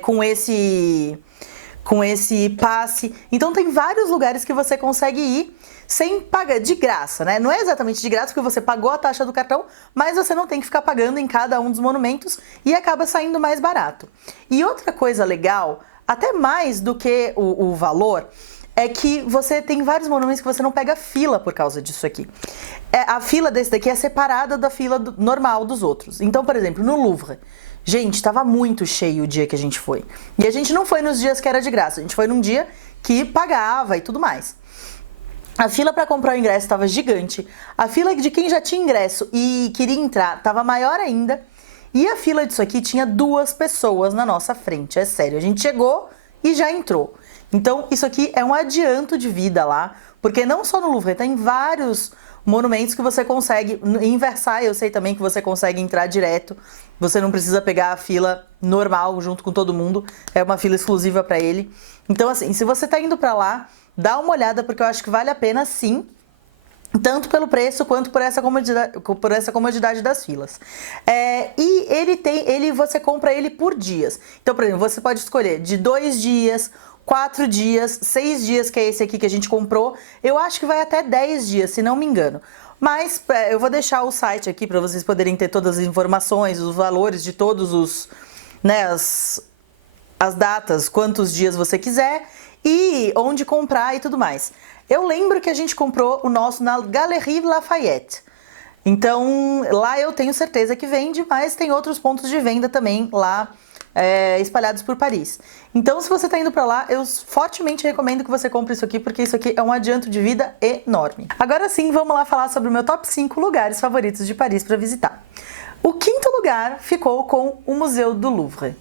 com esse passe. Então tem vários lugares que você consegue ir sem pagar, de graça, né? Não é exatamente de graça porque você pagou a taxa do cartão, mas você não tem que ficar pagando em cada um dos monumentos e acaba saindo mais barato. E outra coisa legal, até mais do que o valor, é que você tem vários monumentos que você não pega fila por causa disso aqui. A fila desse daqui é separada da fila normal dos outros. Então, por exemplo, no Louvre, gente, estava muito cheio o dia que a gente foi. E a gente não foi nos dias que era de graça, a gente foi num dia que pagava e tudo mais. A fila para comprar o ingresso estava gigante. A fila de quem já tinha ingresso e queria entrar estava maior ainda. E a fila disso aqui tinha 2 pessoas na nossa frente, é sério. A gente chegou e já entrou. Então, isso aqui é um adianto de vida lá, porque não só no Louvre, tem vários monumentos que você consegue. Em Versailles, eu sei também que você consegue entrar direto. Você não precisa pegar a fila normal junto com todo mundo. É uma fila exclusiva para ele. Então, assim, se você tá indo para lá, dá uma olhada, porque eu acho que vale a pena sim. Tanto pelo preço quanto por essa comodidade das filas. E você compra ele por dias. Então, por exemplo, você pode escolher de 2 dias, 4 dias, 6 dias, que é esse aqui que a gente comprou. Eu acho que vai até 10 dias, se não me engano. Mas eu vou deixar o site aqui para vocês poderem ter todas as informações, os valores de todos os, né, as datas, quantos dias você quiser e onde comprar e tudo mais. Eu lembro que a gente comprou o nosso na Galerie Lafayette. Então, lá eu tenho certeza que vende, mas tem outros pontos de venda também lá espalhados por Paris. Então, se você está indo para lá, eu fortemente recomendo que você compre isso aqui, porque isso aqui é um adianto de vida enorme. Agora sim, vamos lá falar sobre o meu top 5 lugares favoritos de Paris para visitar. O 5º lugar ficou com o Museu do Louvre.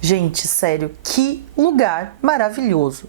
Gente, sério, que lugar maravilhoso.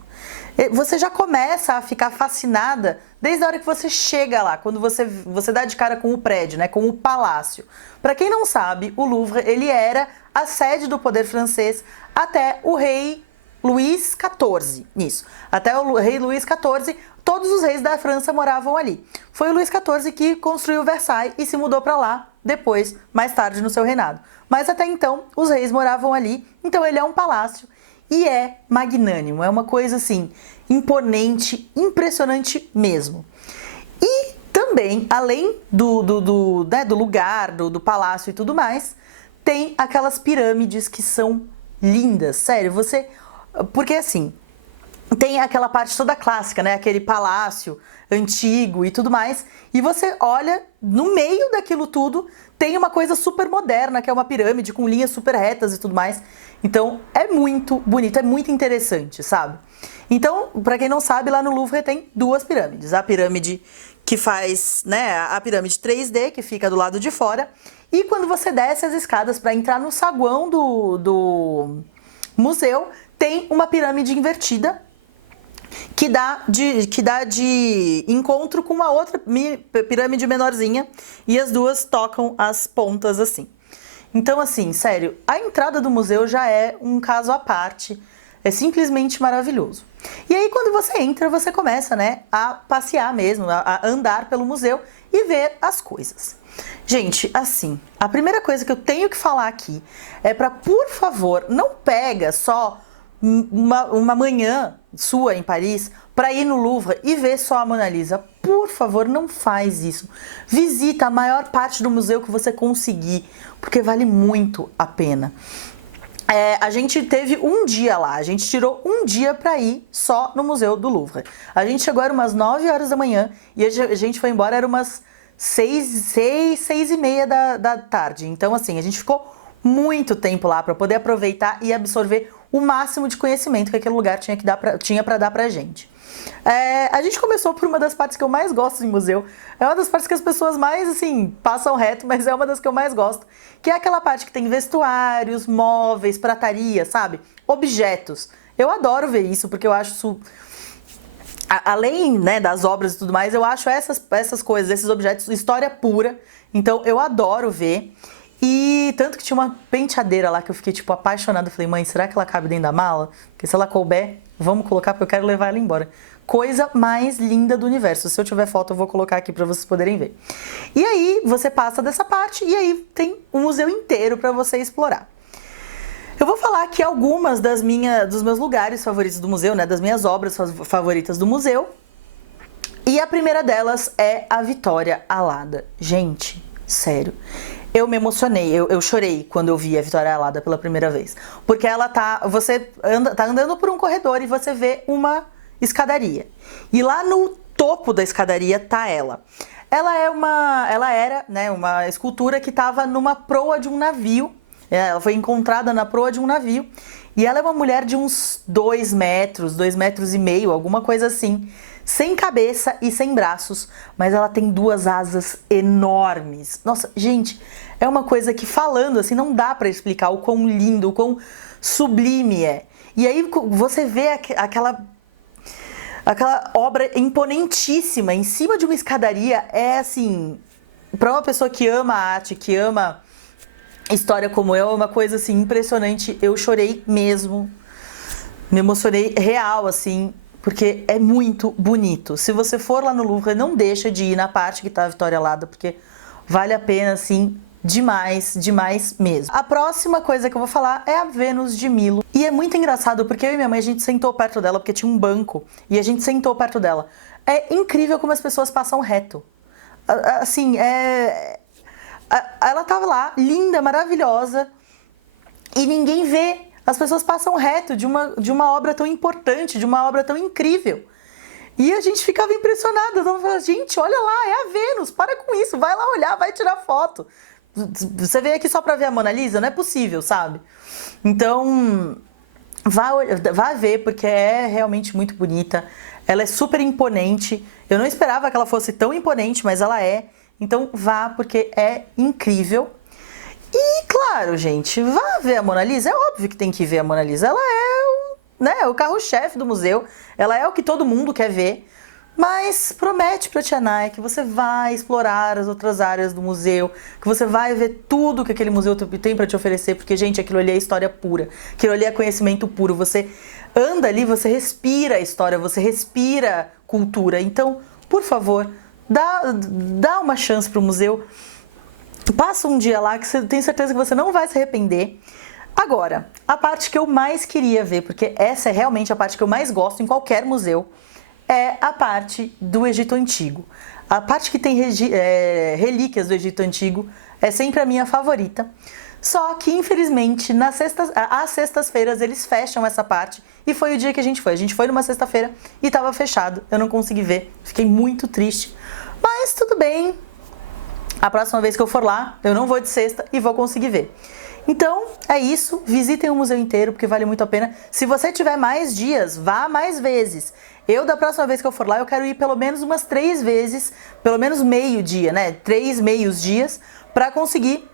Você já começa a ficar fascinada desde a hora que você chega lá, quando você dá de cara com o prédio, né, com o palácio. Para quem não sabe, o Louvre, ele era a sede do poder francês até o rei Luís XIV. Isso, até o rei Luís XIV, todos os reis da França moravam ali. Foi o Luís XIV que construiu Versailles e se mudou para lá depois, mais tarde no seu reinado. Mas até então, os reis moravam ali, então ele é um palácio e é magnânimo, é uma coisa assim, imponente, impressionante mesmo. E também, além do lugar, do palácio e tudo mais, tem aquelas pirâmides que são lindas, sério, porque assim, tem aquela parte toda clássica, né, aquele palácio antigo e tudo mais, e você olha, no meio daquilo tudo, tem uma coisa super moderna, que é uma pirâmide com linhas super retas e tudo mais. Então, é muito bonito, é muito interessante, sabe? Então, para quem não sabe, lá no Louvre tem 2 pirâmides. A pirâmide que faz, né, a pirâmide 3D, que fica do lado de fora. E quando você desce as escadas para entrar no saguão do museu, tem uma pirâmide invertida, que dá de encontro com uma outra pirâmide menorzinha e as duas tocam as pontas assim. Então, assim, sério, a entrada do museu já é um caso à parte, é simplesmente maravilhoso. E aí, quando você entra, você começa, né, a passear mesmo, a andar pelo museu e ver as coisas. Gente, assim, a primeira coisa que eu tenho que falar aqui é para, por favor, não pega só uma manhã sua em Paris para ir no Louvre e ver só a Mona Lisa. por favor, não faz isso. Visita a maior parte do museu que você conseguir, porque vale muito a pena. A gente teve um dia lá, a gente tirou um dia para ir só no Museu do Louvre. A gente chegou, era umas 9 horas da manhã e a gente foi embora, era umas 6h30 da tarde. Então, assim, a gente ficou muito tempo lá para poder aproveitar e absorver o máximo de conhecimento que aquele lugar tinha para dar pra gente. A gente começou por uma das partes que eu mais gosto em museu. É uma das partes que as pessoas mais, assim, passam reto, mas é uma das que eu mais gosto. Que é aquela parte que tem vestuários, móveis, prataria, sabe? Objetos. Eu adoro ver isso, porque eu acho isso... Além, né, das obras e tudo mais, eu acho essas coisas, esses objetos, história pura. Então, eu adoro ver. E tanto que tinha uma penteadeira lá que eu fiquei, tipo, apaixonada. Eu falei, mãe, será que ela cabe dentro da mala? Porque se ela couber, vamos colocar, porque eu quero levar ela embora. Coisa mais linda do universo. Se eu tiver foto, eu vou colocar aqui pra vocês poderem ver. E aí, você passa dessa parte e aí tem um museu inteiro pra você explorar. Eu vou falar aqui algumas dos meus lugares favoritos do museu, né? Das minhas obras favoritas do museu. E a primeira delas é a Vitória Alada. Gente, sério. Eu me emocionei, eu chorei quando eu vi a Vitória Alada pela primeira vez. Porque ela tá andando por um corredor e você vê uma escadaria. E lá no topo da escadaria tá ela. Ela era, né, uma escultura que estava numa proa de um navio. Ela foi encontrada na proa de um navio. E ela é uma mulher de uns 2 metros, 2,5 metros, alguma coisa assim. Sem cabeça e sem braços, mas ela tem 2 asas enormes. Nossa, gente, é uma coisa que falando assim não dá pra explicar o quão lindo, o quão sublime é. E aí você vê aquela obra imponentíssima em cima de uma escadaria, é assim, pra uma pessoa que ama arte, que ama história como eu, é uma coisa assim impressionante. Eu chorei mesmo, me emocionei real assim. Porque é muito bonito. Se você for lá no Louvre, não deixa de ir na parte que tá a Vitória Alada, porque vale a pena, assim, demais, demais mesmo. A próxima coisa que eu vou falar é a Vênus de Milo. E é muito engraçado, porque eu e minha mãe, a gente sentou perto dela, porque tinha um banco, e a gente sentou perto dela. É incrível como as pessoas passam reto. Assim, ela tava lá, linda, maravilhosa, e ninguém vê. As pessoas passam reto de uma obra tão importante, de uma obra tão incrível. E a gente ficava impressionada. Então, falava, gente, olha lá, é a Vênus, para com isso, vai lá olhar, vai tirar foto. Você veio aqui só para ver a Mona Lisa? Não é possível, sabe? Então, vá ver, porque é realmente muito bonita. Ela é super imponente. Eu não esperava que ela fosse tão imponente, mas ela é. Então, vá, porque é incrível. E, claro, gente, vá ver a Mona Lisa. É óbvio que tem que ver a Mona Lisa. Ela é o carro-chefe do museu. Ela é o que todo mundo quer ver. Mas promete pra Tia Nay que você vai explorar as outras áreas do museu, que você vai ver tudo que aquele museu tem pra te oferecer, porque, gente, aquilo ali é história pura. Aquilo ali é conhecimento puro. Você anda ali, você respira a história, você respira cultura. Então, por favor, dá uma chance pro museu. Passa um dia lá que você tem certeza que você não vai se arrepender. Agora, a parte que eu mais queria ver, porque essa é realmente a parte que eu mais gosto em qualquer museu, é a parte do Egito Antigo. A parte que tem relíquias do Egito Antigo é sempre a minha favorita. Só que, infelizmente, às sextas-feiras eles fecham essa parte e foi o dia que a gente foi. A gente foi numa sexta-feira e estava fechado. Eu não consegui ver. Fiquei muito triste. Mas tudo bem. A próxima vez que eu for lá, eu não vou de sexta e vou conseguir ver. Então, é isso. Visitem o museu inteiro, porque vale muito a pena. Se você tiver mais dias, vá mais vezes. Da próxima vez que eu for lá, eu quero ir pelo menos umas 3 vezes, pelo menos meio dia, né? 3 meios dias, para conseguir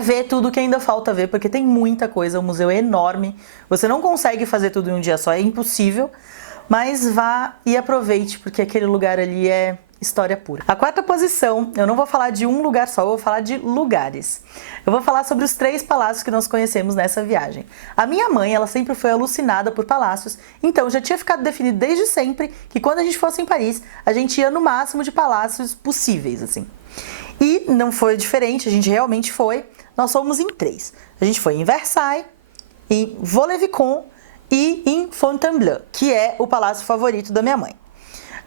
ver tudo que ainda falta ver, porque tem muita coisa. O museu é enorme. Você não consegue fazer tudo em um dia só, é impossível. Mas vá e aproveite, porque aquele lugar ali é história pura. A 4ª posição, eu não vou falar de um lugar só, eu vou falar de lugares. Eu vou falar sobre os 3 palácios que nós conhecemos nessa viagem. A minha mãe, ela sempre foi alucinada por palácios, então já tinha ficado definido desde sempre que quando a gente fosse em Paris, a gente ia no máximo de palácios possíveis, assim. E não foi diferente, a gente realmente foi. Nós fomos em 3. A gente foi em Versailles, em Vaux-le-Vicomte e em Fontainebleau, que é o palácio favorito da minha mãe.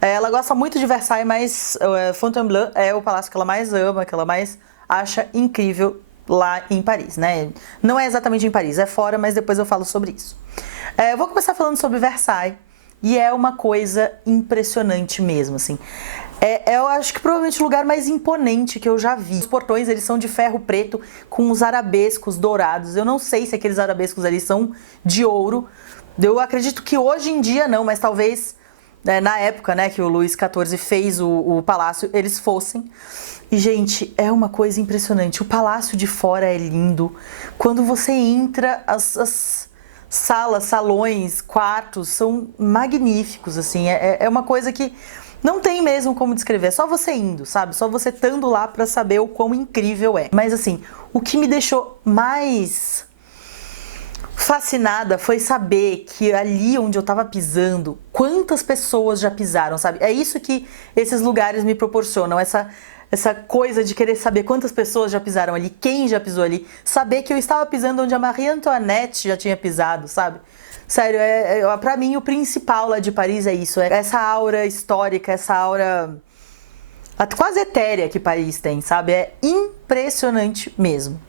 Ela gosta muito de Versailles, mas Fontainebleau é o palácio que ela mais ama, que ela mais acha incrível lá em Paris, né? Não é exatamente em Paris, é fora, mas depois eu falo sobre isso. Eu vou começar falando sobre Versailles, e é uma coisa impressionante mesmo, assim. Eu acho que provavelmente o lugar mais imponente que eu já vi. Os portões, eles são de ferro preto com os arabescos dourados. Eu não sei se aqueles arabescos ali são de ouro. Eu acredito que hoje em dia não, mas talvez na época, né, que o Luís XIV fez o palácio, eles fossem. E, gente, é uma coisa impressionante. O palácio de fora é lindo. Quando você entra, as salas, salões, quartos são magníficos, assim. É uma coisa que não tem mesmo como descrever, é só você indo, sabe? Só você estando lá pra saber o quão incrível é. Mas assim, o que me deixou mais fascinada foi saber que ali onde eu tava pisando, quantas pessoas já pisaram, sabe? É isso que esses lugares me proporcionam, essa coisa de querer saber quantas pessoas já pisaram ali, quem já pisou ali, saber que eu estava pisando onde a Marie Antoinette já tinha pisado, sabe? Sério, pra mim o principal lá de Paris é isso, é essa aura histórica, essa aura quase etérea que Paris tem, sabe? É impressionante mesmo.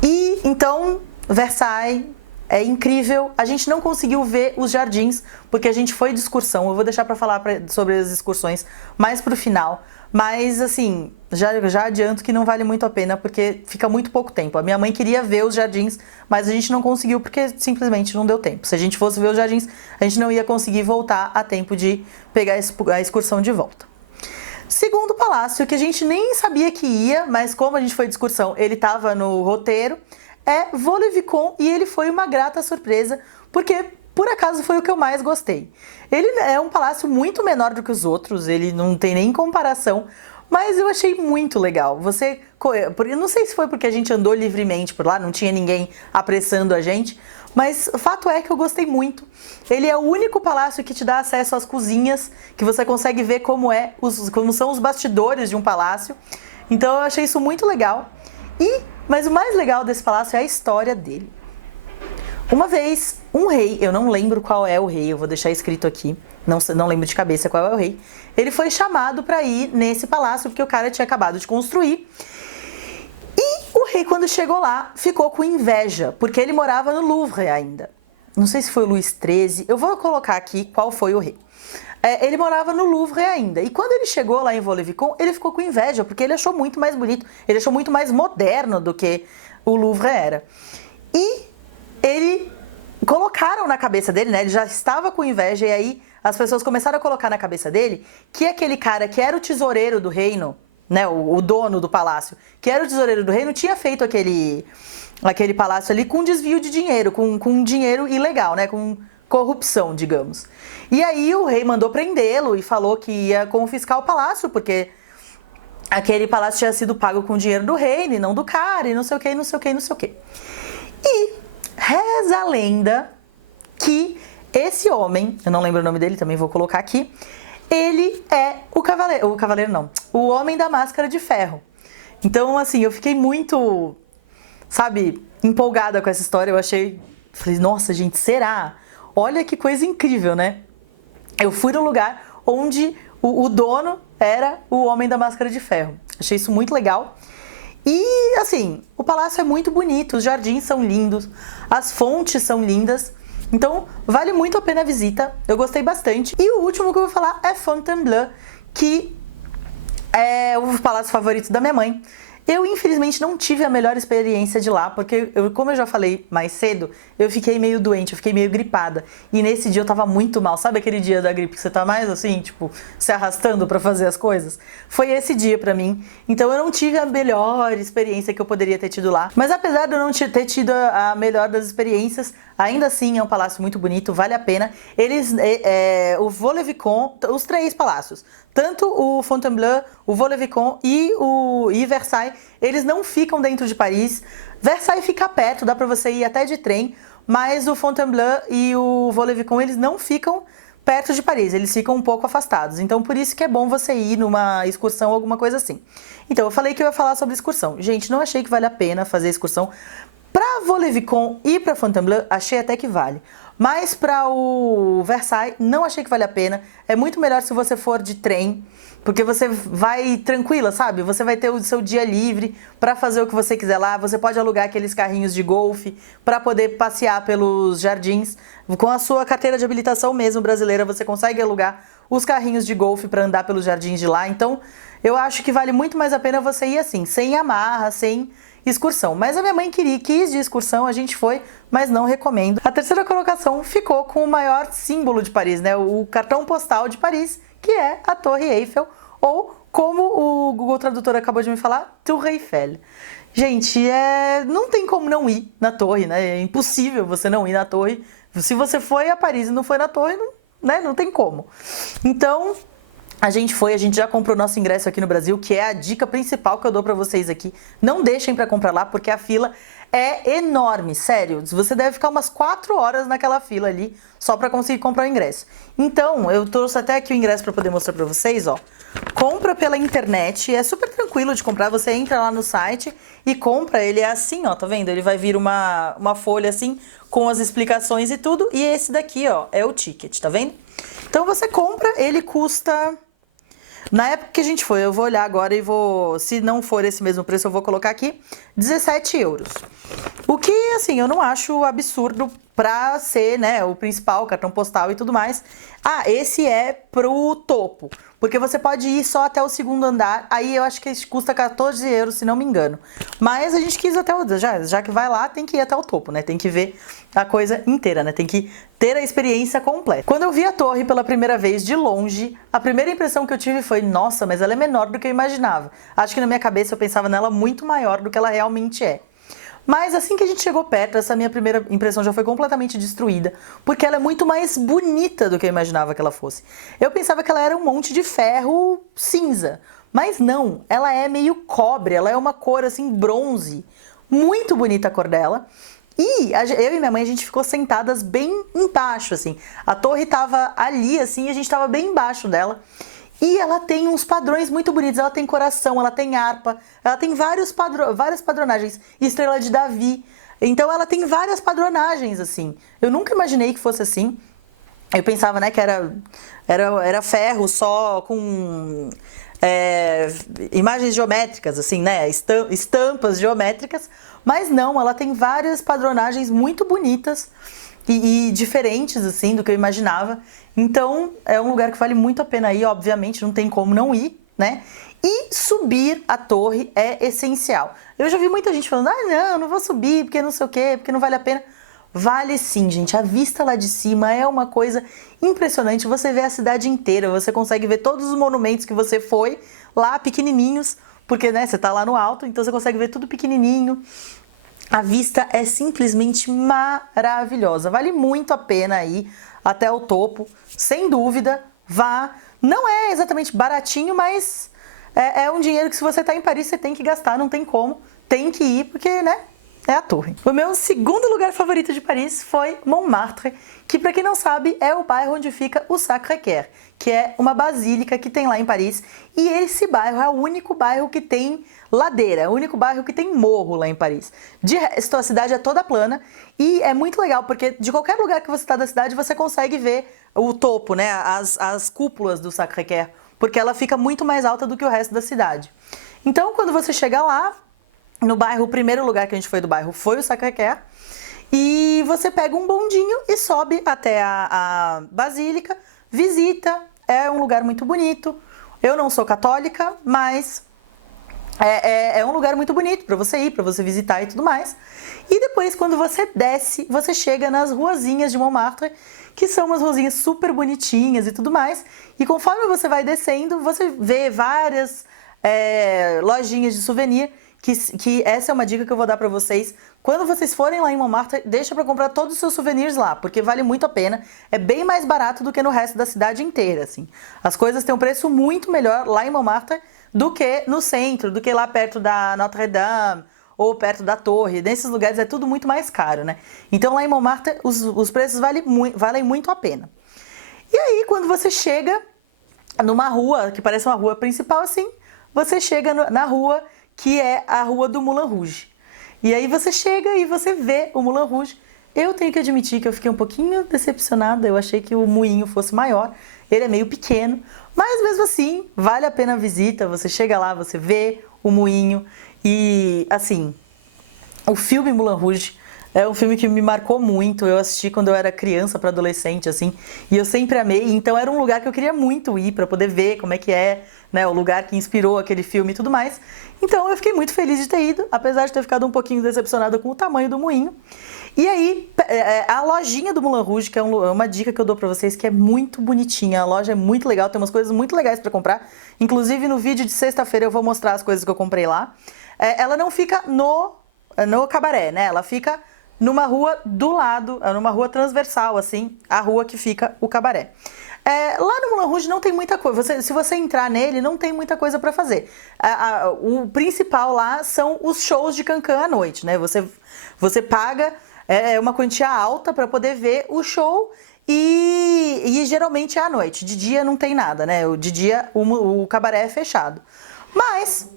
E então, Versailles é incrível. A gente não conseguiu ver os jardins, porque a gente foi de excursão. Eu vou deixar pra falar sobre as excursões mais pro final. Mas, assim, já adianto que não vale muito a pena, porque fica muito pouco tempo. A minha mãe queria ver os jardins, mas a gente não conseguiu, porque simplesmente não deu tempo. Se a gente fosse ver os jardins, a gente não ia conseguir voltar a tempo de pegar a excursão de volta. Segundo palácio, que a gente nem sabia que ia, mas como a gente foi de excursão, ele estava no roteiro, é Vaux-le-Vicomte, e ele foi uma grata surpresa, porque por acaso foi o que eu mais gostei. Ele é um palácio muito menor do que os outros, ele não tem nem comparação, mas eu achei muito legal. Eu não sei se foi porque a gente andou livremente por lá, não tinha ninguém apressando a gente, mas o fato é que eu gostei muito. Ele é o único palácio que te dá acesso às cozinhas, que você consegue ver como são os bastidores de um palácio. Então eu achei isso muito legal. Mas o mais legal desse palácio é a história dele. Uma vez, um rei, eu não lembro qual é o rei, eu vou deixar escrito aqui, não lembro de cabeça qual é o rei, ele foi chamado para ir nesse palácio porque o cara tinha acabado de construir. E o rei, quando chegou lá, ficou com inveja, porque ele morava no Louvre ainda. Não sei se foi o Luís XIII, eu vou colocar aqui qual foi o rei. Ele morava no Louvre ainda. E quando ele chegou lá em Vaux-le-Vicomte, ele ficou com inveja, porque ele achou muito mais bonito, ele achou muito mais moderno do que o Louvre era. E ele colocaram na cabeça dele, né? Ele já estava com inveja, e aí as pessoas começaram a colocar na cabeça dele que aquele cara que era o tesoureiro do reino, né? O dono do palácio, que era o tesoureiro do reino, tinha feito aquele palácio ali com desvio de dinheiro, com dinheiro ilegal, né? Com corrupção, digamos. E aí o rei mandou prendê-lo e falou que ia confiscar o palácio, porque aquele palácio tinha sido pago com dinheiro do reino e não do cara, e não sei o que, não sei o que, não sei o que. E reza a lenda que esse homem, eu não lembro o nome dele, também vou colocar aqui, ele é o homem da máscara de ferro. Então, assim, eu fiquei muito, sabe, empolgada com essa história. Falei, nossa, gente, será? Olha que coisa incrível, né? Eu fui no lugar onde o dono era o homem da máscara de ferro. Achei isso muito legal. E, assim, o palácio é muito bonito, os jardins são lindos, as fontes são lindas. Então, vale muito a pena a visita. Eu gostei bastante. E o último que eu vou falar é Fontainebleau, que é o palácio favorito da minha mãe. Eu, infelizmente, não tive a melhor experiência de lá, porque, como eu já falei mais cedo, eu fiquei meio doente, eu fiquei meio gripada. E nesse dia eu tava muito mal. Sabe aquele dia da gripe que você tá mais assim, tipo, se arrastando pra fazer as coisas? Foi esse dia pra mim. Então eu não tive a melhor experiência que eu poderia ter tido lá. Mas apesar de eu não ter tido a melhor das experiências, ainda assim é um palácio muito bonito, vale a pena. O Vaux-le-Vicomte, os três palácios, tanto o Fontainebleau, o Vaux-le-Vicomte e Versailles, eles não ficam dentro de Paris. Versailles fica perto, dá pra você ir até de trem, mas o Fontainebleau e o Vaux-le-Vicomte, eles não ficam perto de Paris, eles ficam um pouco afastados. Então, por isso que é bom você ir numa excursão ou alguma coisa assim. Então, eu falei que eu ia falar sobre excursão. Gente, não achei que vale a pena fazer excursão. Pra Vaux-le-Vicomte e pra Fontainebleau, achei até que vale. Mas para o Versailles, não achei que vale a pena. É muito melhor se você for de trem, porque você vai tranquila, sabe? Você vai ter o seu dia livre para fazer o que você quiser lá. Você pode alugar aqueles carrinhos de golfe para poder passear pelos jardins. Com a sua carteira de habilitação mesmo brasileira, você consegue alugar os carrinhos de golfe para andar pelos jardins de lá. Então, eu acho que vale muito mais a pena você ir assim, sem amarra, sem excursão. Mas a minha mãe quis de excursão, a gente foi, mas não recomendo. A terceira colocação ficou com o maior símbolo de Paris, né? O cartão postal de Paris, que é a Torre Eiffel, ou como o Google Tradutor acabou de me falar, Tour Eiffel. Gente, não tem como não ir na torre, né? É impossível você não ir na torre. Se você foi a Paris e não foi na torre, não tem como. Então, a gente já comprou nosso ingresso aqui no Brasil, que é a dica principal que eu dou pra vocês aqui. Não deixem pra comprar lá, porque a fila é enorme, sério. Você deve ficar umas 4 horas naquela fila ali, só pra conseguir comprar o ingresso. Então, eu trouxe até aqui o ingresso pra poder mostrar pra vocês, ó. Compra pela internet, é super tranquilo de comprar. Você entra lá no site e compra. Ele é assim, ó, tá vendo? Ele vai vir uma folha assim, com as explicações e tudo. E esse daqui, ó, é o ticket, tá vendo? Então você compra, ele custa... Na época que a gente foi, eu vou olhar agora e se não for esse mesmo preço, eu vou colocar aqui, 17 euros. O que, assim, eu não acho absurdo pra ser, né, o principal, cartão postal e tudo mais. Ah, esse é pro topo, porque você pode ir só até o segundo andar, aí eu acho que custa 14 euros, se não me engano. Mas a gente quis até o... Já que vai lá, tem que ir até o topo, né, tem que ver a coisa inteira, né, tem que ter a experiência completa. Quando eu vi a torre pela primeira vez de longe, a primeira impressão que eu tive foi, nossa, mas ela é menor do que eu imaginava. Acho que na minha cabeça eu pensava nela muito maior do que ela realmente é. Mas assim que a gente chegou perto, essa minha primeira impressão já foi completamente destruída, porque ela é muito mais bonita do que eu imaginava que ela fosse. Eu pensava que ela era um monte de ferro cinza, mas não, ela é meio cobre, ela é uma cor assim bronze, muito bonita a cor dela. E eu e minha mãe, a gente ficou sentadas bem embaixo, assim. A torre tava ali, assim, e a gente tava bem embaixo dela. E ela tem uns padrões muito bonitos, ela tem coração, ela tem harpa, ela tem várias padronagens, estrela de Davi. Então ela tem várias padronagens, assim. Eu nunca imaginei que fosse assim. Eu pensava, né, que era ferro só com imagens geométricas, assim, né, estampas geométricas. Mas não, ela tem várias padronagens muito bonitas e diferentes, assim, do que eu imaginava. Então, é um lugar que vale muito a pena ir, obviamente, não tem como não ir, né? E subir a torre é essencial. Eu já vi muita gente falando, não, não vou subir, porque não sei o quê, porque não vale a pena. Vale sim, gente. A vista lá de cima é uma coisa impressionante. Você vê a cidade inteira, você consegue ver todos os monumentos que você foi lá, pequenininhos, porque, né, você tá lá no alto, então você consegue ver tudo pequenininho. A vista é simplesmente maravilhosa. Vale muito a pena ir até o topo, sem dúvida, vá. Não é exatamente baratinho, mas é um dinheiro que se você tá em Paris, você tem que gastar, não tem como. Tem que ir, porque, né, é a torre. O meu segundo lugar favorito de Paris foi Montmartre, que pra quem não sabe, é o bairro onde fica o Sacré-Cœur, que é uma basílica que tem lá em Paris. E esse bairro é o único bairro que tem ladeira, é o único bairro que tem morro lá em Paris. De resto, a cidade é toda plana e é muito legal, porque de qualquer lugar que você está da cidade, você consegue ver o topo, né, as cúpulas do Sacré-Cœur, porque ela fica muito mais alta do que o resto da cidade. Então, quando você chega lá, no bairro, o primeiro lugar que a gente foi do bairro foi o Sacré-Cœur, e você pega um bondinho e sobe até a basílica, visita, é um lugar muito bonito. Eu não sou católica, mas é um lugar muito bonito para você ir, para você visitar e tudo mais. E depois, quando você desce, você chega nas ruazinhas de Montmartre, que são umas ruazinhas super bonitinhas e tudo mais. E conforme você vai descendo, você vê várias lojinhas de souvenir, que essa é uma dica que eu vou dar pra vocês. Quando vocês forem lá em Montmartre, deixa pra comprar todos os seus souvenirs lá, porque vale muito a pena. É bem mais barato do que no resto da cidade inteira, assim. As coisas têm um preço muito melhor lá em Montmartre do que no centro, do que lá perto da Notre-Dame ou perto da torre. Nesses lugares é tudo muito mais caro, né? Então lá em Montmartre os preços valem muito a pena. E aí, quando você chega numa rua, que parece uma rua principal assim, você chega na rua que é a Rua do Moulin Rouge. E aí você chega e você vê o Moulin Rouge. eu tenho que admitir que eu fiquei um pouquinho decepcionada, eu achei que o moinho fosse maior, ele é meio pequeno, mas mesmo assim, vale a pena a visita, você chega lá, você vê o moinho e, assim, o filme Moulin Rouge é um filme que me marcou muito, eu assisti quando eu era criança para adolescente, assim, e eu sempre amei, então era um lugar que eu queria muito ir para poder ver como é que é, né, o lugar que inspirou aquele filme e tudo mais. Então eu fiquei muito feliz de ter ido, apesar de ter ficado um pouquinho decepcionada com o tamanho do moinho. E aí, a lojinha do Moulin Rouge, que é uma dica que eu dou pra vocês, que é muito bonitinha, a loja é muito legal, tem umas coisas muito legais pra comprar, inclusive no vídeo de sexta-feira eu vou mostrar as coisas que eu comprei lá. Ela não fica no cabaré, né, ela fica numa rua do lado, numa rua transversal, assim, a rua que fica o cabaré. Lá no Moulin Rouge não tem muita coisa, se você entrar nele, não tem muita coisa pra fazer. O principal lá são os shows de cancan à noite, né, você paga uma quantia alta pra poder ver o show e geralmente é à noite, de dia não tem nada, né, de dia o cabaré é fechado. Mas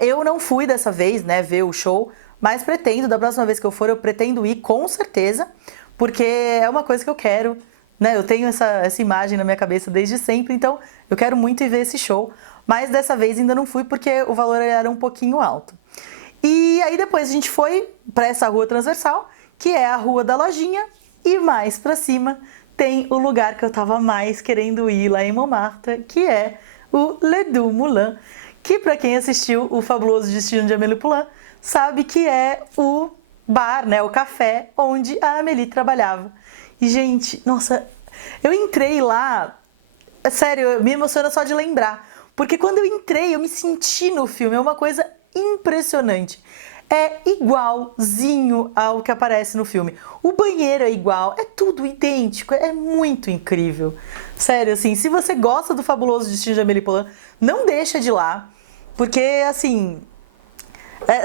eu não fui dessa vez, né, ver o show, mas pretendo, da próxima vez que eu for, eu pretendo ir com certeza, porque é uma coisa que eu quero, né? Eu tenho essa imagem na minha cabeça desde sempre, então eu quero muito ir ver esse show, mas dessa vez ainda não fui porque o valor era um pouquinho alto. E aí depois a gente foi para essa rua transversal, que é a rua da lojinha, e mais pra cima tem o lugar que eu tava mais querendo ir lá em Montmartre, que é o Les Deux Moulins, que pra quem assistiu o Fabuloso Destino de Amélie Poulain, sabe que é o bar, né, o café onde a Amélie trabalhava. E, gente, nossa, eu entrei lá, sério, me emociona só de lembrar, porque quando eu entrei, eu me senti no filme, é uma coisa impressionante. É igualzinho ao que aparece no filme. O banheiro é igual, é tudo idêntico, é muito incrível. Sério, assim, se você gosta do Fabuloso Destino de Amélie Poulain, não deixa de ir lá, porque, assim,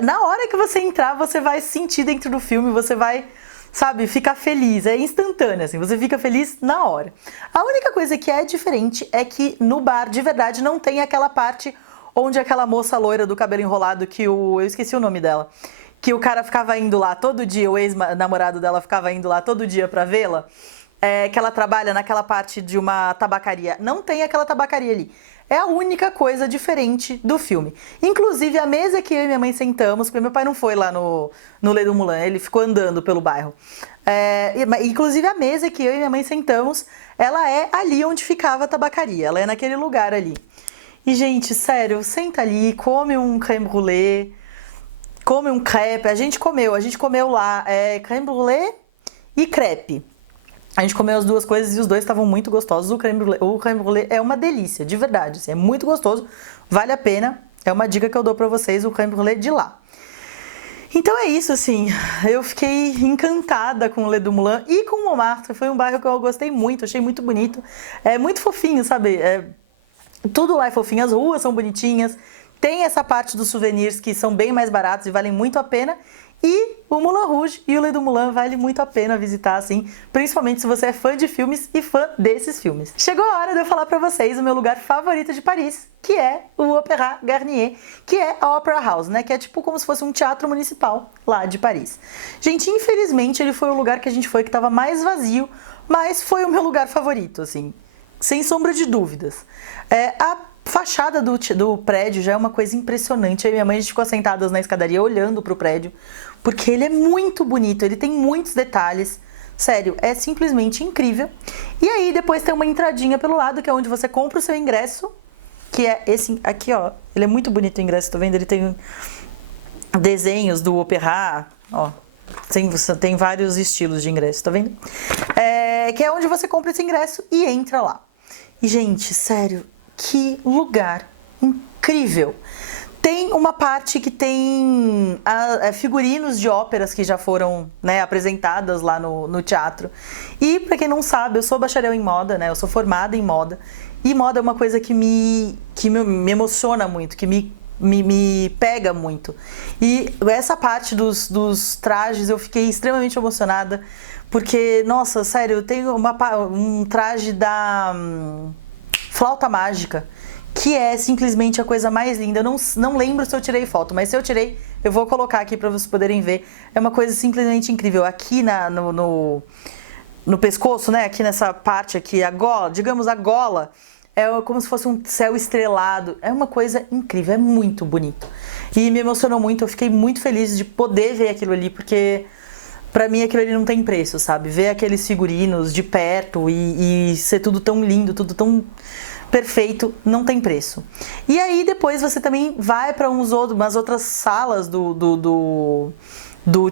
na hora que você entrar, você vai sentir dentro do filme, você vai, sabe, ficar feliz. É instantâneo, assim, você fica feliz na hora. A única coisa que é diferente é que no bar, de verdade, não tem aquela parte onde aquela moça loira do cabelo enrolado que eu esqueci o nome dela, que o cara ficava indo lá todo dia, o ex-namorado dela ficava indo lá todo dia pra vê-la, que ela trabalha naquela parte de uma tabacaria. Não tem aquela tabacaria ali. É a única coisa diferente do filme. Inclusive, a mesa que eu e minha mãe sentamos, porque meu pai não foi lá no Les Deux Moulins, ele ficou andando pelo bairro. Inclusive, a mesa que eu e minha mãe sentamos, ela é ali onde ficava a tabacaria, ela é naquele lugar ali. E, gente, sério, senta ali, come um crème brûlée, come um crepe. A gente comeu lá crème brûlée e crepe. A gente comeu as duas coisas e os dois estavam muito gostosos. O crème brûlée é uma delícia, de verdade, assim, é muito gostoso, vale a pena. É uma dica que eu dou pra vocês, o crème brûlée de lá. Então é isso, assim, eu fiquei encantada com o Les Deux Moulins e com Montmartre. Foi um bairro que eu gostei muito, achei muito bonito. É muito fofinho, sabe? Tudo lá é fofinho, as ruas são bonitinhas. Tem essa parte dos souvenirs que são bem mais baratos e valem muito a pena. E o Moulin Rouge e o Les Deux Moulins vale muito a pena visitar, assim, principalmente se você é fã de filmes e fã desses filmes. Chegou a hora de eu falar pra vocês o meu lugar favorito de Paris, que é o Opéra Garnier, que é a Opera House, né, que é tipo como se fosse um teatro municipal lá de Paris. Gente, infelizmente ele foi o lugar que a gente foi que tava mais vazio, mas foi o meu lugar favorito, assim, sem sombra de dúvidas. A fachada do prédio já é uma coisa impressionante. Eu e minha mãe, a gente ficou sentadas na escadaria olhando pro prédio, porque ele é muito bonito, ele tem muitos detalhes. Sério, é simplesmente incrível. E aí depois tem uma entradinha pelo lado, que é onde você compra o seu ingresso, que é esse aqui, ó. Ele é muito bonito o ingresso, tá vendo? Ele tem desenhos do Opéra, ó. Tem vários estilos de ingresso, tá vendo? Que é onde você compra esse ingresso e entra lá. E, gente, sério, que lugar incrível! Tem uma parte que tem figurinos de óperas que já foram, né, apresentadas lá no teatro. E, pra quem não sabe, eu sou bacharel em moda, né? Eu sou formada em moda. E moda é uma coisa que me emociona muito, que me pega muito. E essa parte dos trajes eu fiquei extremamente emocionada, porque, nossa, sério, eu tenho um traje da Flauta Mágica, que é simplesmente a coisa mais linda. Eu não lembro se eu tirei foto, mas se eu tirei, eu vou colocar aqui para vocês poderem ver. É uma coisa simplesmente incrível. Aqui no pescoço, né? Aqui nessa parte aqui, a gola, digamos a gola, é como se fosse um céu estrelado. É uma coisa incrível, é muito bonito. E me emocionou muito, eu fiquei muito feliz de poder ver aquilo ali, porque pra mim aquilo ali não tem preço, sabe? Ver aqueles figurinos de perto e ser tudo tão lindo, tudo tão perfeito, não tem preço. E aí depois você também vai para umas outras salas do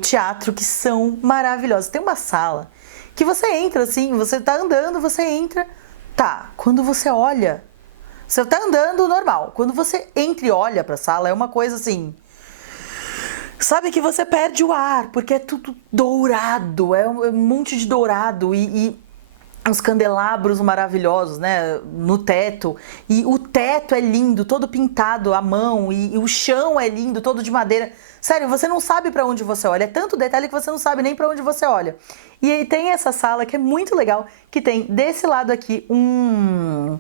teatro que são maravilhosas. Tem uma sala que você entra assim, você tá andando, você entra, tá, quando você olha, você tá andando normal, quando você entra e olha pra sala, é uma coisa assim, sabe, que você perde o ar, porque é tudo dourado, é um monte de dourado e uns candelabros maravilhosos, né, no teto, e o teto é lindo, todo pintado à mão, e o chão é lindo, todo de madeira. Sério, você não sabe pra onde você olha, é tanto detalhe que você não sabe nem pra onde você olha. E aí tem essa sala que é muito legal, que tem desse lado aqui um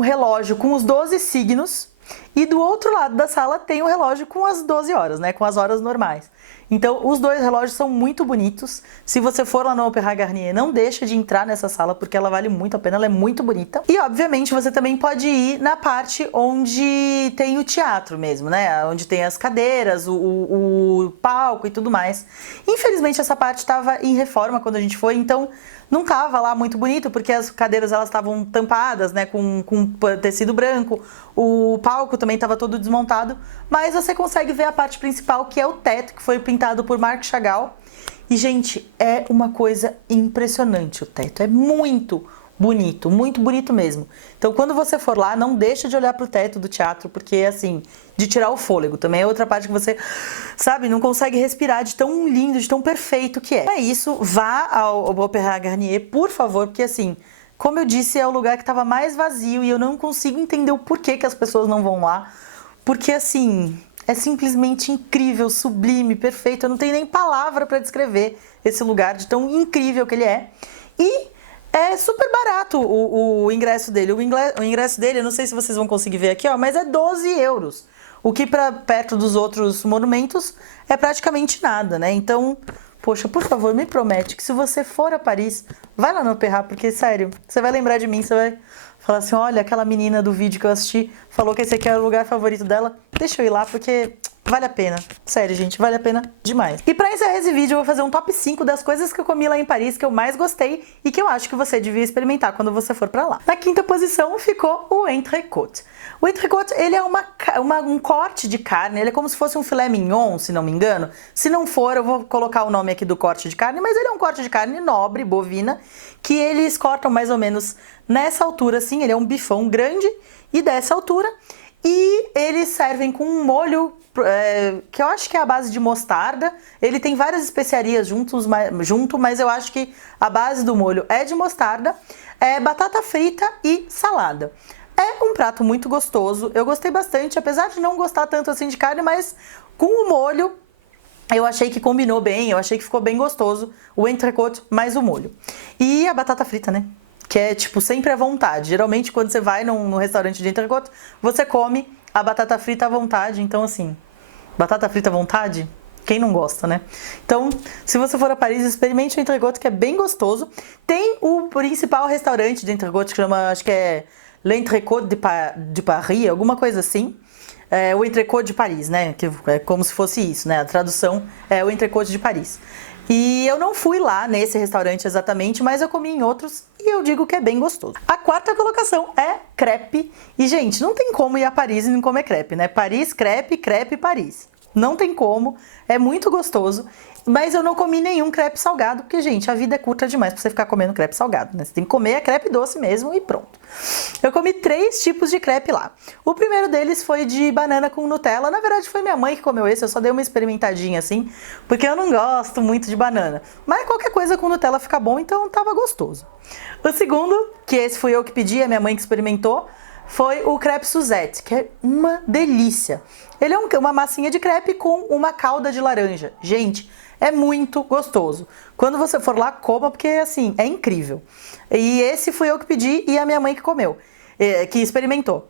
relógio com os 12 signos, e do outro lado da sala tem o relógio com as 12 horas, né, com as horas normais. Então, os dois relógios são muito bonitos. Se você for lá no Opéra Garnier, não deixa de entrar nessa sala, porque ela vale muito a pena, ela é muito bonita. E, obviamente, você também pode ir na parte onde tem o teatro mesmo, né? Onde tem as cadeiras, o palco e tudo mais. Infelizmente, essa parte estava em reforma quando a gente foi, então não tava lá muito bonito, porque as cadeiras elas estavam tampadas, né, com tecido branco. O palco também estava todo desmontado, mas você consegue ver a parte principal, que é o teto, que foi pintado por Marc Chagall. E, gente, é uma coisa impressionante o teto, é muito bonito mesmo. Então, quando você for lá, não deixa de olhar pro teto do teatro, porque, assim, de tirar o fôlego. Também é outra parte que você, sabe, não consegue respirar de tão lindo, de tão perfeito que é. É isso, vá ao Opéra Garnier, por favor, porque, assim, como eu disse, é o lugar que estava mais vazio e eu não consigo entender o porquê que as pessoas não vão lá. Porque, assim, é simplesmente incrível, sublime, perfeito. Eu não tenho nem palavra para descrever esse lugar de tão incrível que ele é. E é super barato o ingresso dele. O ingresso dele, eu não sei se vocês vão conseguir ver aqui, ó, mas é 12 euros. O que para perto dos outros monumentos é praticamente nada, né? Então, poxa, por favor, me promete que se você for a Paris, vai lá no Opéra, porque, sério, você vai lembrar de mim, você vai falar assim, olha, aquela menina do vídeo que eu assisti falou que esse aqui era o lugar favorito dela, deixa eu ir lá, porque vale a pena. Sério, gente, vale a pena demais. E pra encerrar esse vídeo, eu vou fazer um top 5 das coisas que eu comi lá em Paris, que eu mais gostei e que eu acho que você devia experimentar quando você for pra lá. Na quinta posição ficou o entrecôte. O entrecôte, ele é um corte de carne, ele é como se fosse um filé mignon, se não me engano. Se não for, eu vou colocar o nome aqui do corte de carne, mas ele é um corte de carne nobre, bovina, que eles cortam mais ou menos nessa altura, assim, ele é um bifão grande e dessa altura. E eles servem com um molho que eu acho que é a base de mostarda. Ele tem várias especiarias junto, mas eu acho que a base do molho é de mostarda, batata frita e salada. É um prato muito gostoso, eu gostei bastante, apesar de não gostar tanto assim de carne, mas com o molho eu achei que combinou bem, eu achei que ficou bem gostoso o entrecôte mais o molho. E a batata frita, né? Que é, tipo, sempre à vontade. Geralmente, quando você vai num restaurante de entrecôte, você come a batata frita à vontade. Então, assim, batata frita à vontade, quem não gosta, né? Então, se você for a Paris, experimente o entrecôte, que é bem gostoso. Tem o principal restaurante de entrecôte, que chama, acho que é l'Entrecôte de Paris, alguma coisa assim. O entrecôte de Paris, né? Que é como se fosse isso, né? A tradução é o entrecôte de Paris. E eu não fui lá nesse restaurante exatamente, mas eu comi em outros e eu digo que é bem gostoso. A quarta colocação é crepe. E, gente, não tem como ir a Paris e não comer crepe, né? Paris, crepe, crepe, Paris. Não tem como, é muito gostoso. Mas eu não comi nenhum crepe salgado, porque, gente, a vida é curta demais pra você ficar comendo crepe salgado, né? Você tem que comer a crepe doce mesmo e pronto. Eu comi 3 tipos de crepe lá. O primeiro deles foi de banana com Nutella. Na verdade, foi minha mãe que comeu esse, eu só dei uma experimentadinha assim, porque eu não gosto muito de banana. Mas qualquer coisa com Nutella fica bom, então tava gostoso. O segundo, que esse fui eu que pedi, a minha mãe que experimentou, foi o crepe Suzette, que é uma delícia. Ele é uma massinha de crepe com uma calda de laranja. Gente, é muito gostoso. Quando você for lá, coma, porque, assim, é incrível. E esse fui eu que pedi e a minha mãe que comeu, que experimentou.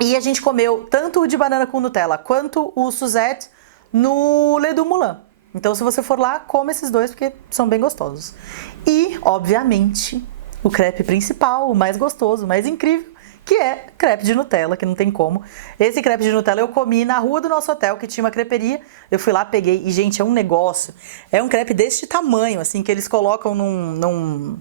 E a gente comeu tanto o de banana com Nutella quanto o Suzette no Le du Moulin. Então, se você for lá, come esses dois porque são bem gostosos. E, obviamente, o crepe principal, o mais gostoso, o mais incrível, que é crepe de Nutella, que não tem como. Esse crepe de Nutella eu comi na rua do nosso hotel, que tinha uma creperia. Eu fui lá, peguei e, gente, é um negócio. É um crepe deste tamanho, assim, que eles colocam num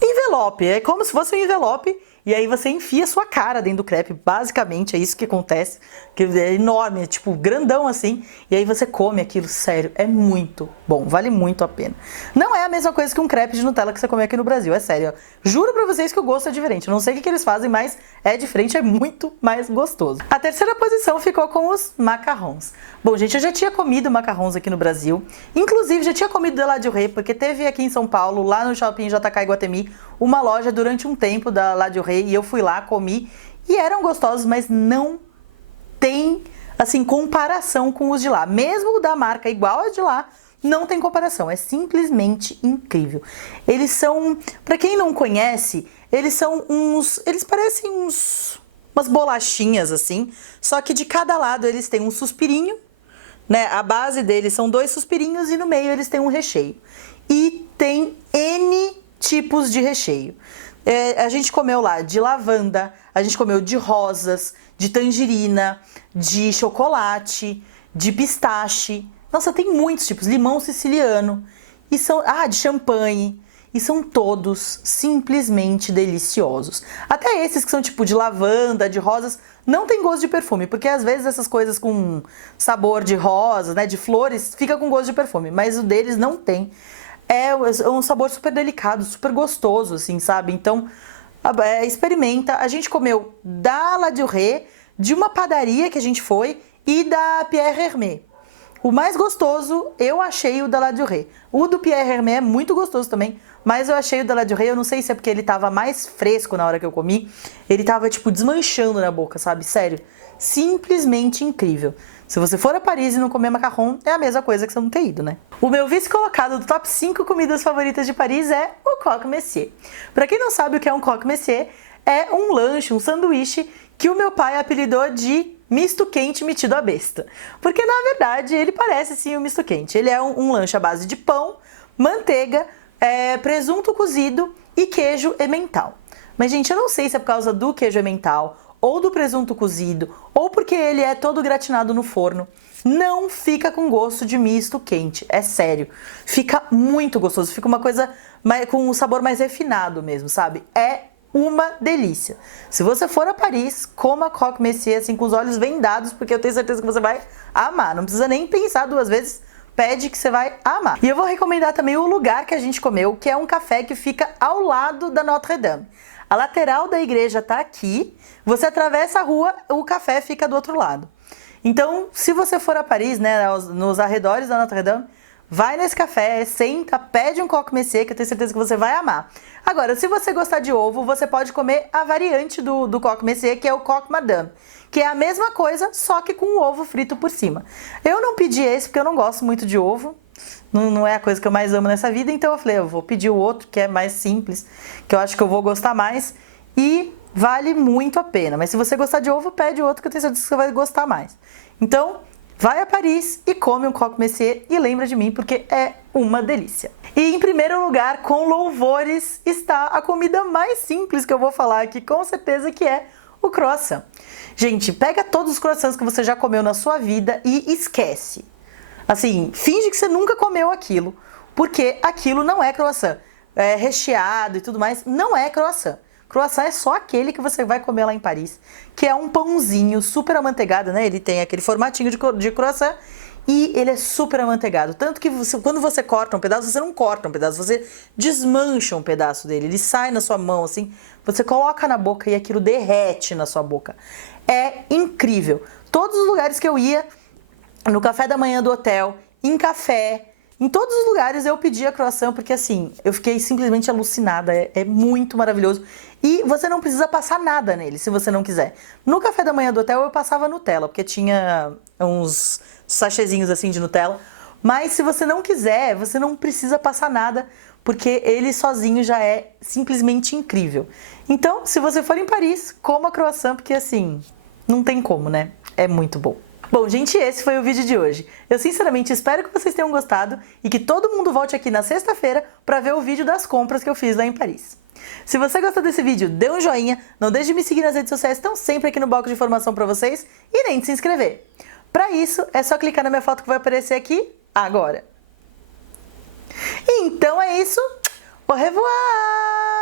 envelope. É como se fosse um envelope. E aí você enfia sua cara dentro do crepe, basicamente é isso que acontece, que é enorme, é tipo grandão assim, e aí você come aquilo, sério, é muito bom, vale muito a pena. Não é a mesma coisa que um crepe de Nutella que você come aqui no Brasil, é sério, ó. Juro pra vocês que o gosto é diferente, eu não sei o que eles fazem, mas é diferente, é muito mais gostoso. A terceira posição ficou com os macarrons. Bom, gente, eu já tinha comido macarrons aqui no Brasil, inclusive já tinha comido de La du Rey, porque teve aqui em São Paulo, lá no Shopping JK Iguatemi, uma loja durante um tempo da La du Rey, e eu fui lá, comi, e eram gostosos, mas não tem, assim, comparação com os de lá. Mesmo o da marca igual a de lá, não tem comparação. É simplesmente incrível. Eles são, pra quem não conhece, eles parecem umas bolachinhas, assim, só que de cada lado eles têm um suspirinho, né? A base deles são 2 suspirinhos e no meio eles têm um recheio. E tem N tipos de recheio. A gente comeu lá de lavanda, a gente comeu de rosas, de tangerina, de chocolate, de pistache. Nossa, tem muitos tipos. Limão siciliano. E são, de champanhe. E são todos simplesmente deliciosos. Até esses que são tipo de lavanda, de rosas, não tem gosto de perfume. Porque às vezes essas coisas com sabor de rosas, né, de flores, fica com gosto de perfume. Mas o deles não tem. É um sabor super delicado, super gostoso, assim, sabe? Então, experimenta. A gente comeu da La du Rey, de uma padaria que a gente foi, e da Pierre Hermé. O mais gostoso, eu achei o da La du Rey. O do Pierre Hermé é muito gostoso também, mas eu achei o da La du Rey, eu não sei se é porque ele tava mais fresco na hora que eu comi, ele tava, tipo, desmanchando na boca, sabe? Sério, simplesmente incrível. Se você for a Paris e não comer macarrão, é a mesma coisa que você não ter ido, né? O meu vice-colocado do top 5 comidas favoritas de Paris é o Croque Monsieur. Pra quem não sabe o que é um Croque Monsieur, é um lanche, um sanduíche que o meu pai apelidou de misto quente metido à besta. Porque, na verdade, ele parece sim um misto quente. Ele é um lanche à base de pão, manteiga, presunto cozido e queijo emmental. Mas, gente, eu não sei se é por causa do queijo emmental ou do presunto cozido, ou porque ele é todo gratinado no forno, não fica com gosto de misto quente, é sério. Fica muito gostoso, fica uma coisa com um sabor mais refinado mesmo, sabe? É uma delícia. Se você for a Paris, coma Croque Monsieur assim com os olhos vendados, porque eu tenho certeza que você vai amar. Não precisa nem pensar 2 vezes, pede que você vai amar. E eu vou recomendar também o lugar que a gente comeu, que é um café que fica ao lado da Notre Dame. A lateral da igreja tá aqui, você atravessa a rua, o café fica do outro lado. Então, se você for a Paris, né, nos arredores da Notre Dame, vai nesse café, senta, pede um Croque Monsieur, que eu tenho certeza que você vai amar. Agora, se você gostar de ovo, você pode comer a variante do Croque Monsieur, que é o Croque Madame, que é a mesma coisa, só que com o ovo frito por cima. Eu não pedi esse porque eu não gosto muito de ovo. Não é a coisa que eu mais amo nessa vida, então eu falei, eu vou pedir o outro, que é mais simples, que eu acho que eu vou gostar mais, e vale muito a pena. Mas se você gostar de ovo, pede outro, que eu tenho certeza que você vai gostar mais. Então, vai a Paris e come um Croque Monsieur e lembra de mim, porque é uma delícia. E em primeiro lugar, com louvores, está a comida mais simples que eu vou falar aqui, com certeza, que é o croissant. Gente, pega todos os croissants que você já comeu na sua vida e esquece. Assim, finge que você nunca comeu aquilo, porque aquilo não é croissant. É recheado e tudo mais, não é croissant. Croissant é só aquele que você vai comer lá em Paris, que é um pãozinho super amanteigado, né? Ele tem aquele formatinho de croissant e ele é super amanteigado. Tanto que quando você corta um pedaço, você não corta um pedaço, você desmancha um pedaço dele. Ele sai na sua mão, assim, você coloca na boca e aquilo derrete na sua boca. É incrível. Todos os lugares que eu ia, no café da manhã do hotel, em café, em todos os lugares eu pedia croissant, porque assim, eu fiquei simplesmente alucinada, é muito maravilhoso. E você não precisa passar nada nele, se você não quiser. No café da manhã do hotel eu passava Nutella, porque tinha uns sachêzinhos assim de Nutella. Mas se você não quiser, você não precisa passar nada, porque ele sozinho já é simplesmente incrível. Então, se você for em Paris, coma croissant, porque assim, não tem como, né? É muito bom. Bom, gente, esse foi o vídeo de hoje. Eu sinceramente espero que vocês tenham gostado e que todo mundo volte aqui na sexta-feira para ver o vídeo das compras que eu fiz lá em Paris. Se você gostou desse vídeo, dê um joinha, não deixe de me seguir nas redes sociais, estão sempre aqui no box de informação para vocês, e nem de se inscrever. Para isso, é só clicar na minha foto que vai aparecer aqui agora. Então é isso. Au revoir!